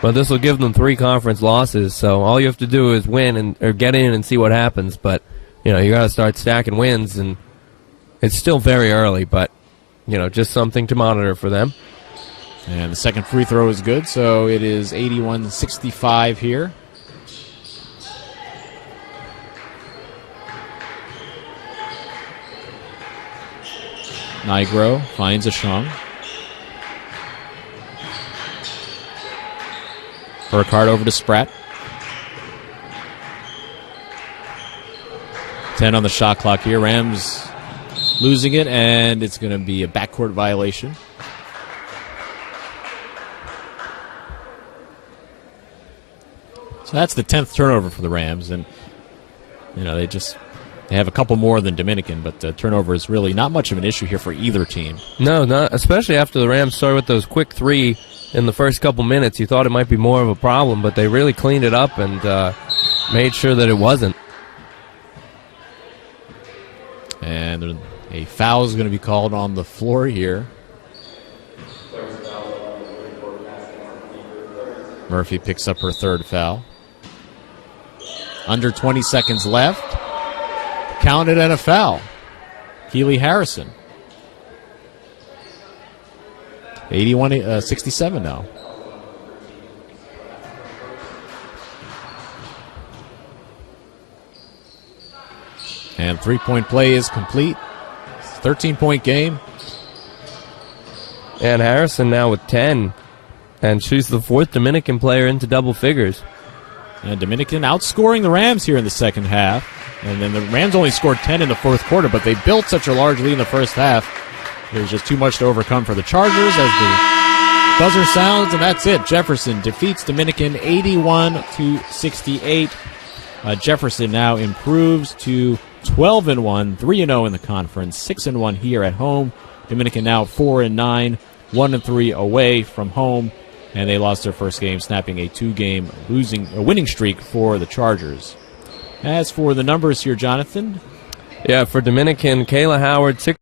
But this will give them 3 conference losses, so all you have to do is win or get in and see what happens. But, you got to start stacking wins, and it's still very early, but, just something to monitor for them. And the second free throw is good, so it is 81-65 here. Nigro finds Ashong. Burkhardt over to Spratt. 10 on the shot clock here. Rams losing it, and it's going to be a backcourt violation. So that's the 10th turnover for the Rams, and they have a couple more than Dominican, but turnover is really not much of an issue here for either team. No, not especially after the Rams started with those quick 3 in the first couple minutes. You thought it might be more of a problem, but they really cleaned it up and made sure that it wasn't. And a foul is going to be called on the floor here. Murphy picks up her 3rd foul. Under 20 seconds left. Counted and a foul. Keely Harrison. 81-67 now. And 3-point play is complete. 13-point game. And Harrison now with 10. And she's the 4th Dominican player into double figures. And Dominican outscoring the Rams here in the second half. And then the Rams only scored 10 in the fourth quarter, but they built such a large lead in the first half. There's just too much to overcome for the Chargers as the buzzer sounds, and that's it. Jefferson defeats Dominican 81-68. Jefferson now improves to 12-1, 3-0 in the conference, 6-1 here at home. Dominican now 4-9, 1-3 away from home, and they lost their first game, snapping a 2-game winning streak for the Chargers. As for the numbers here, Jonathan. Yeah, for Dominican, Kayla Howard, 6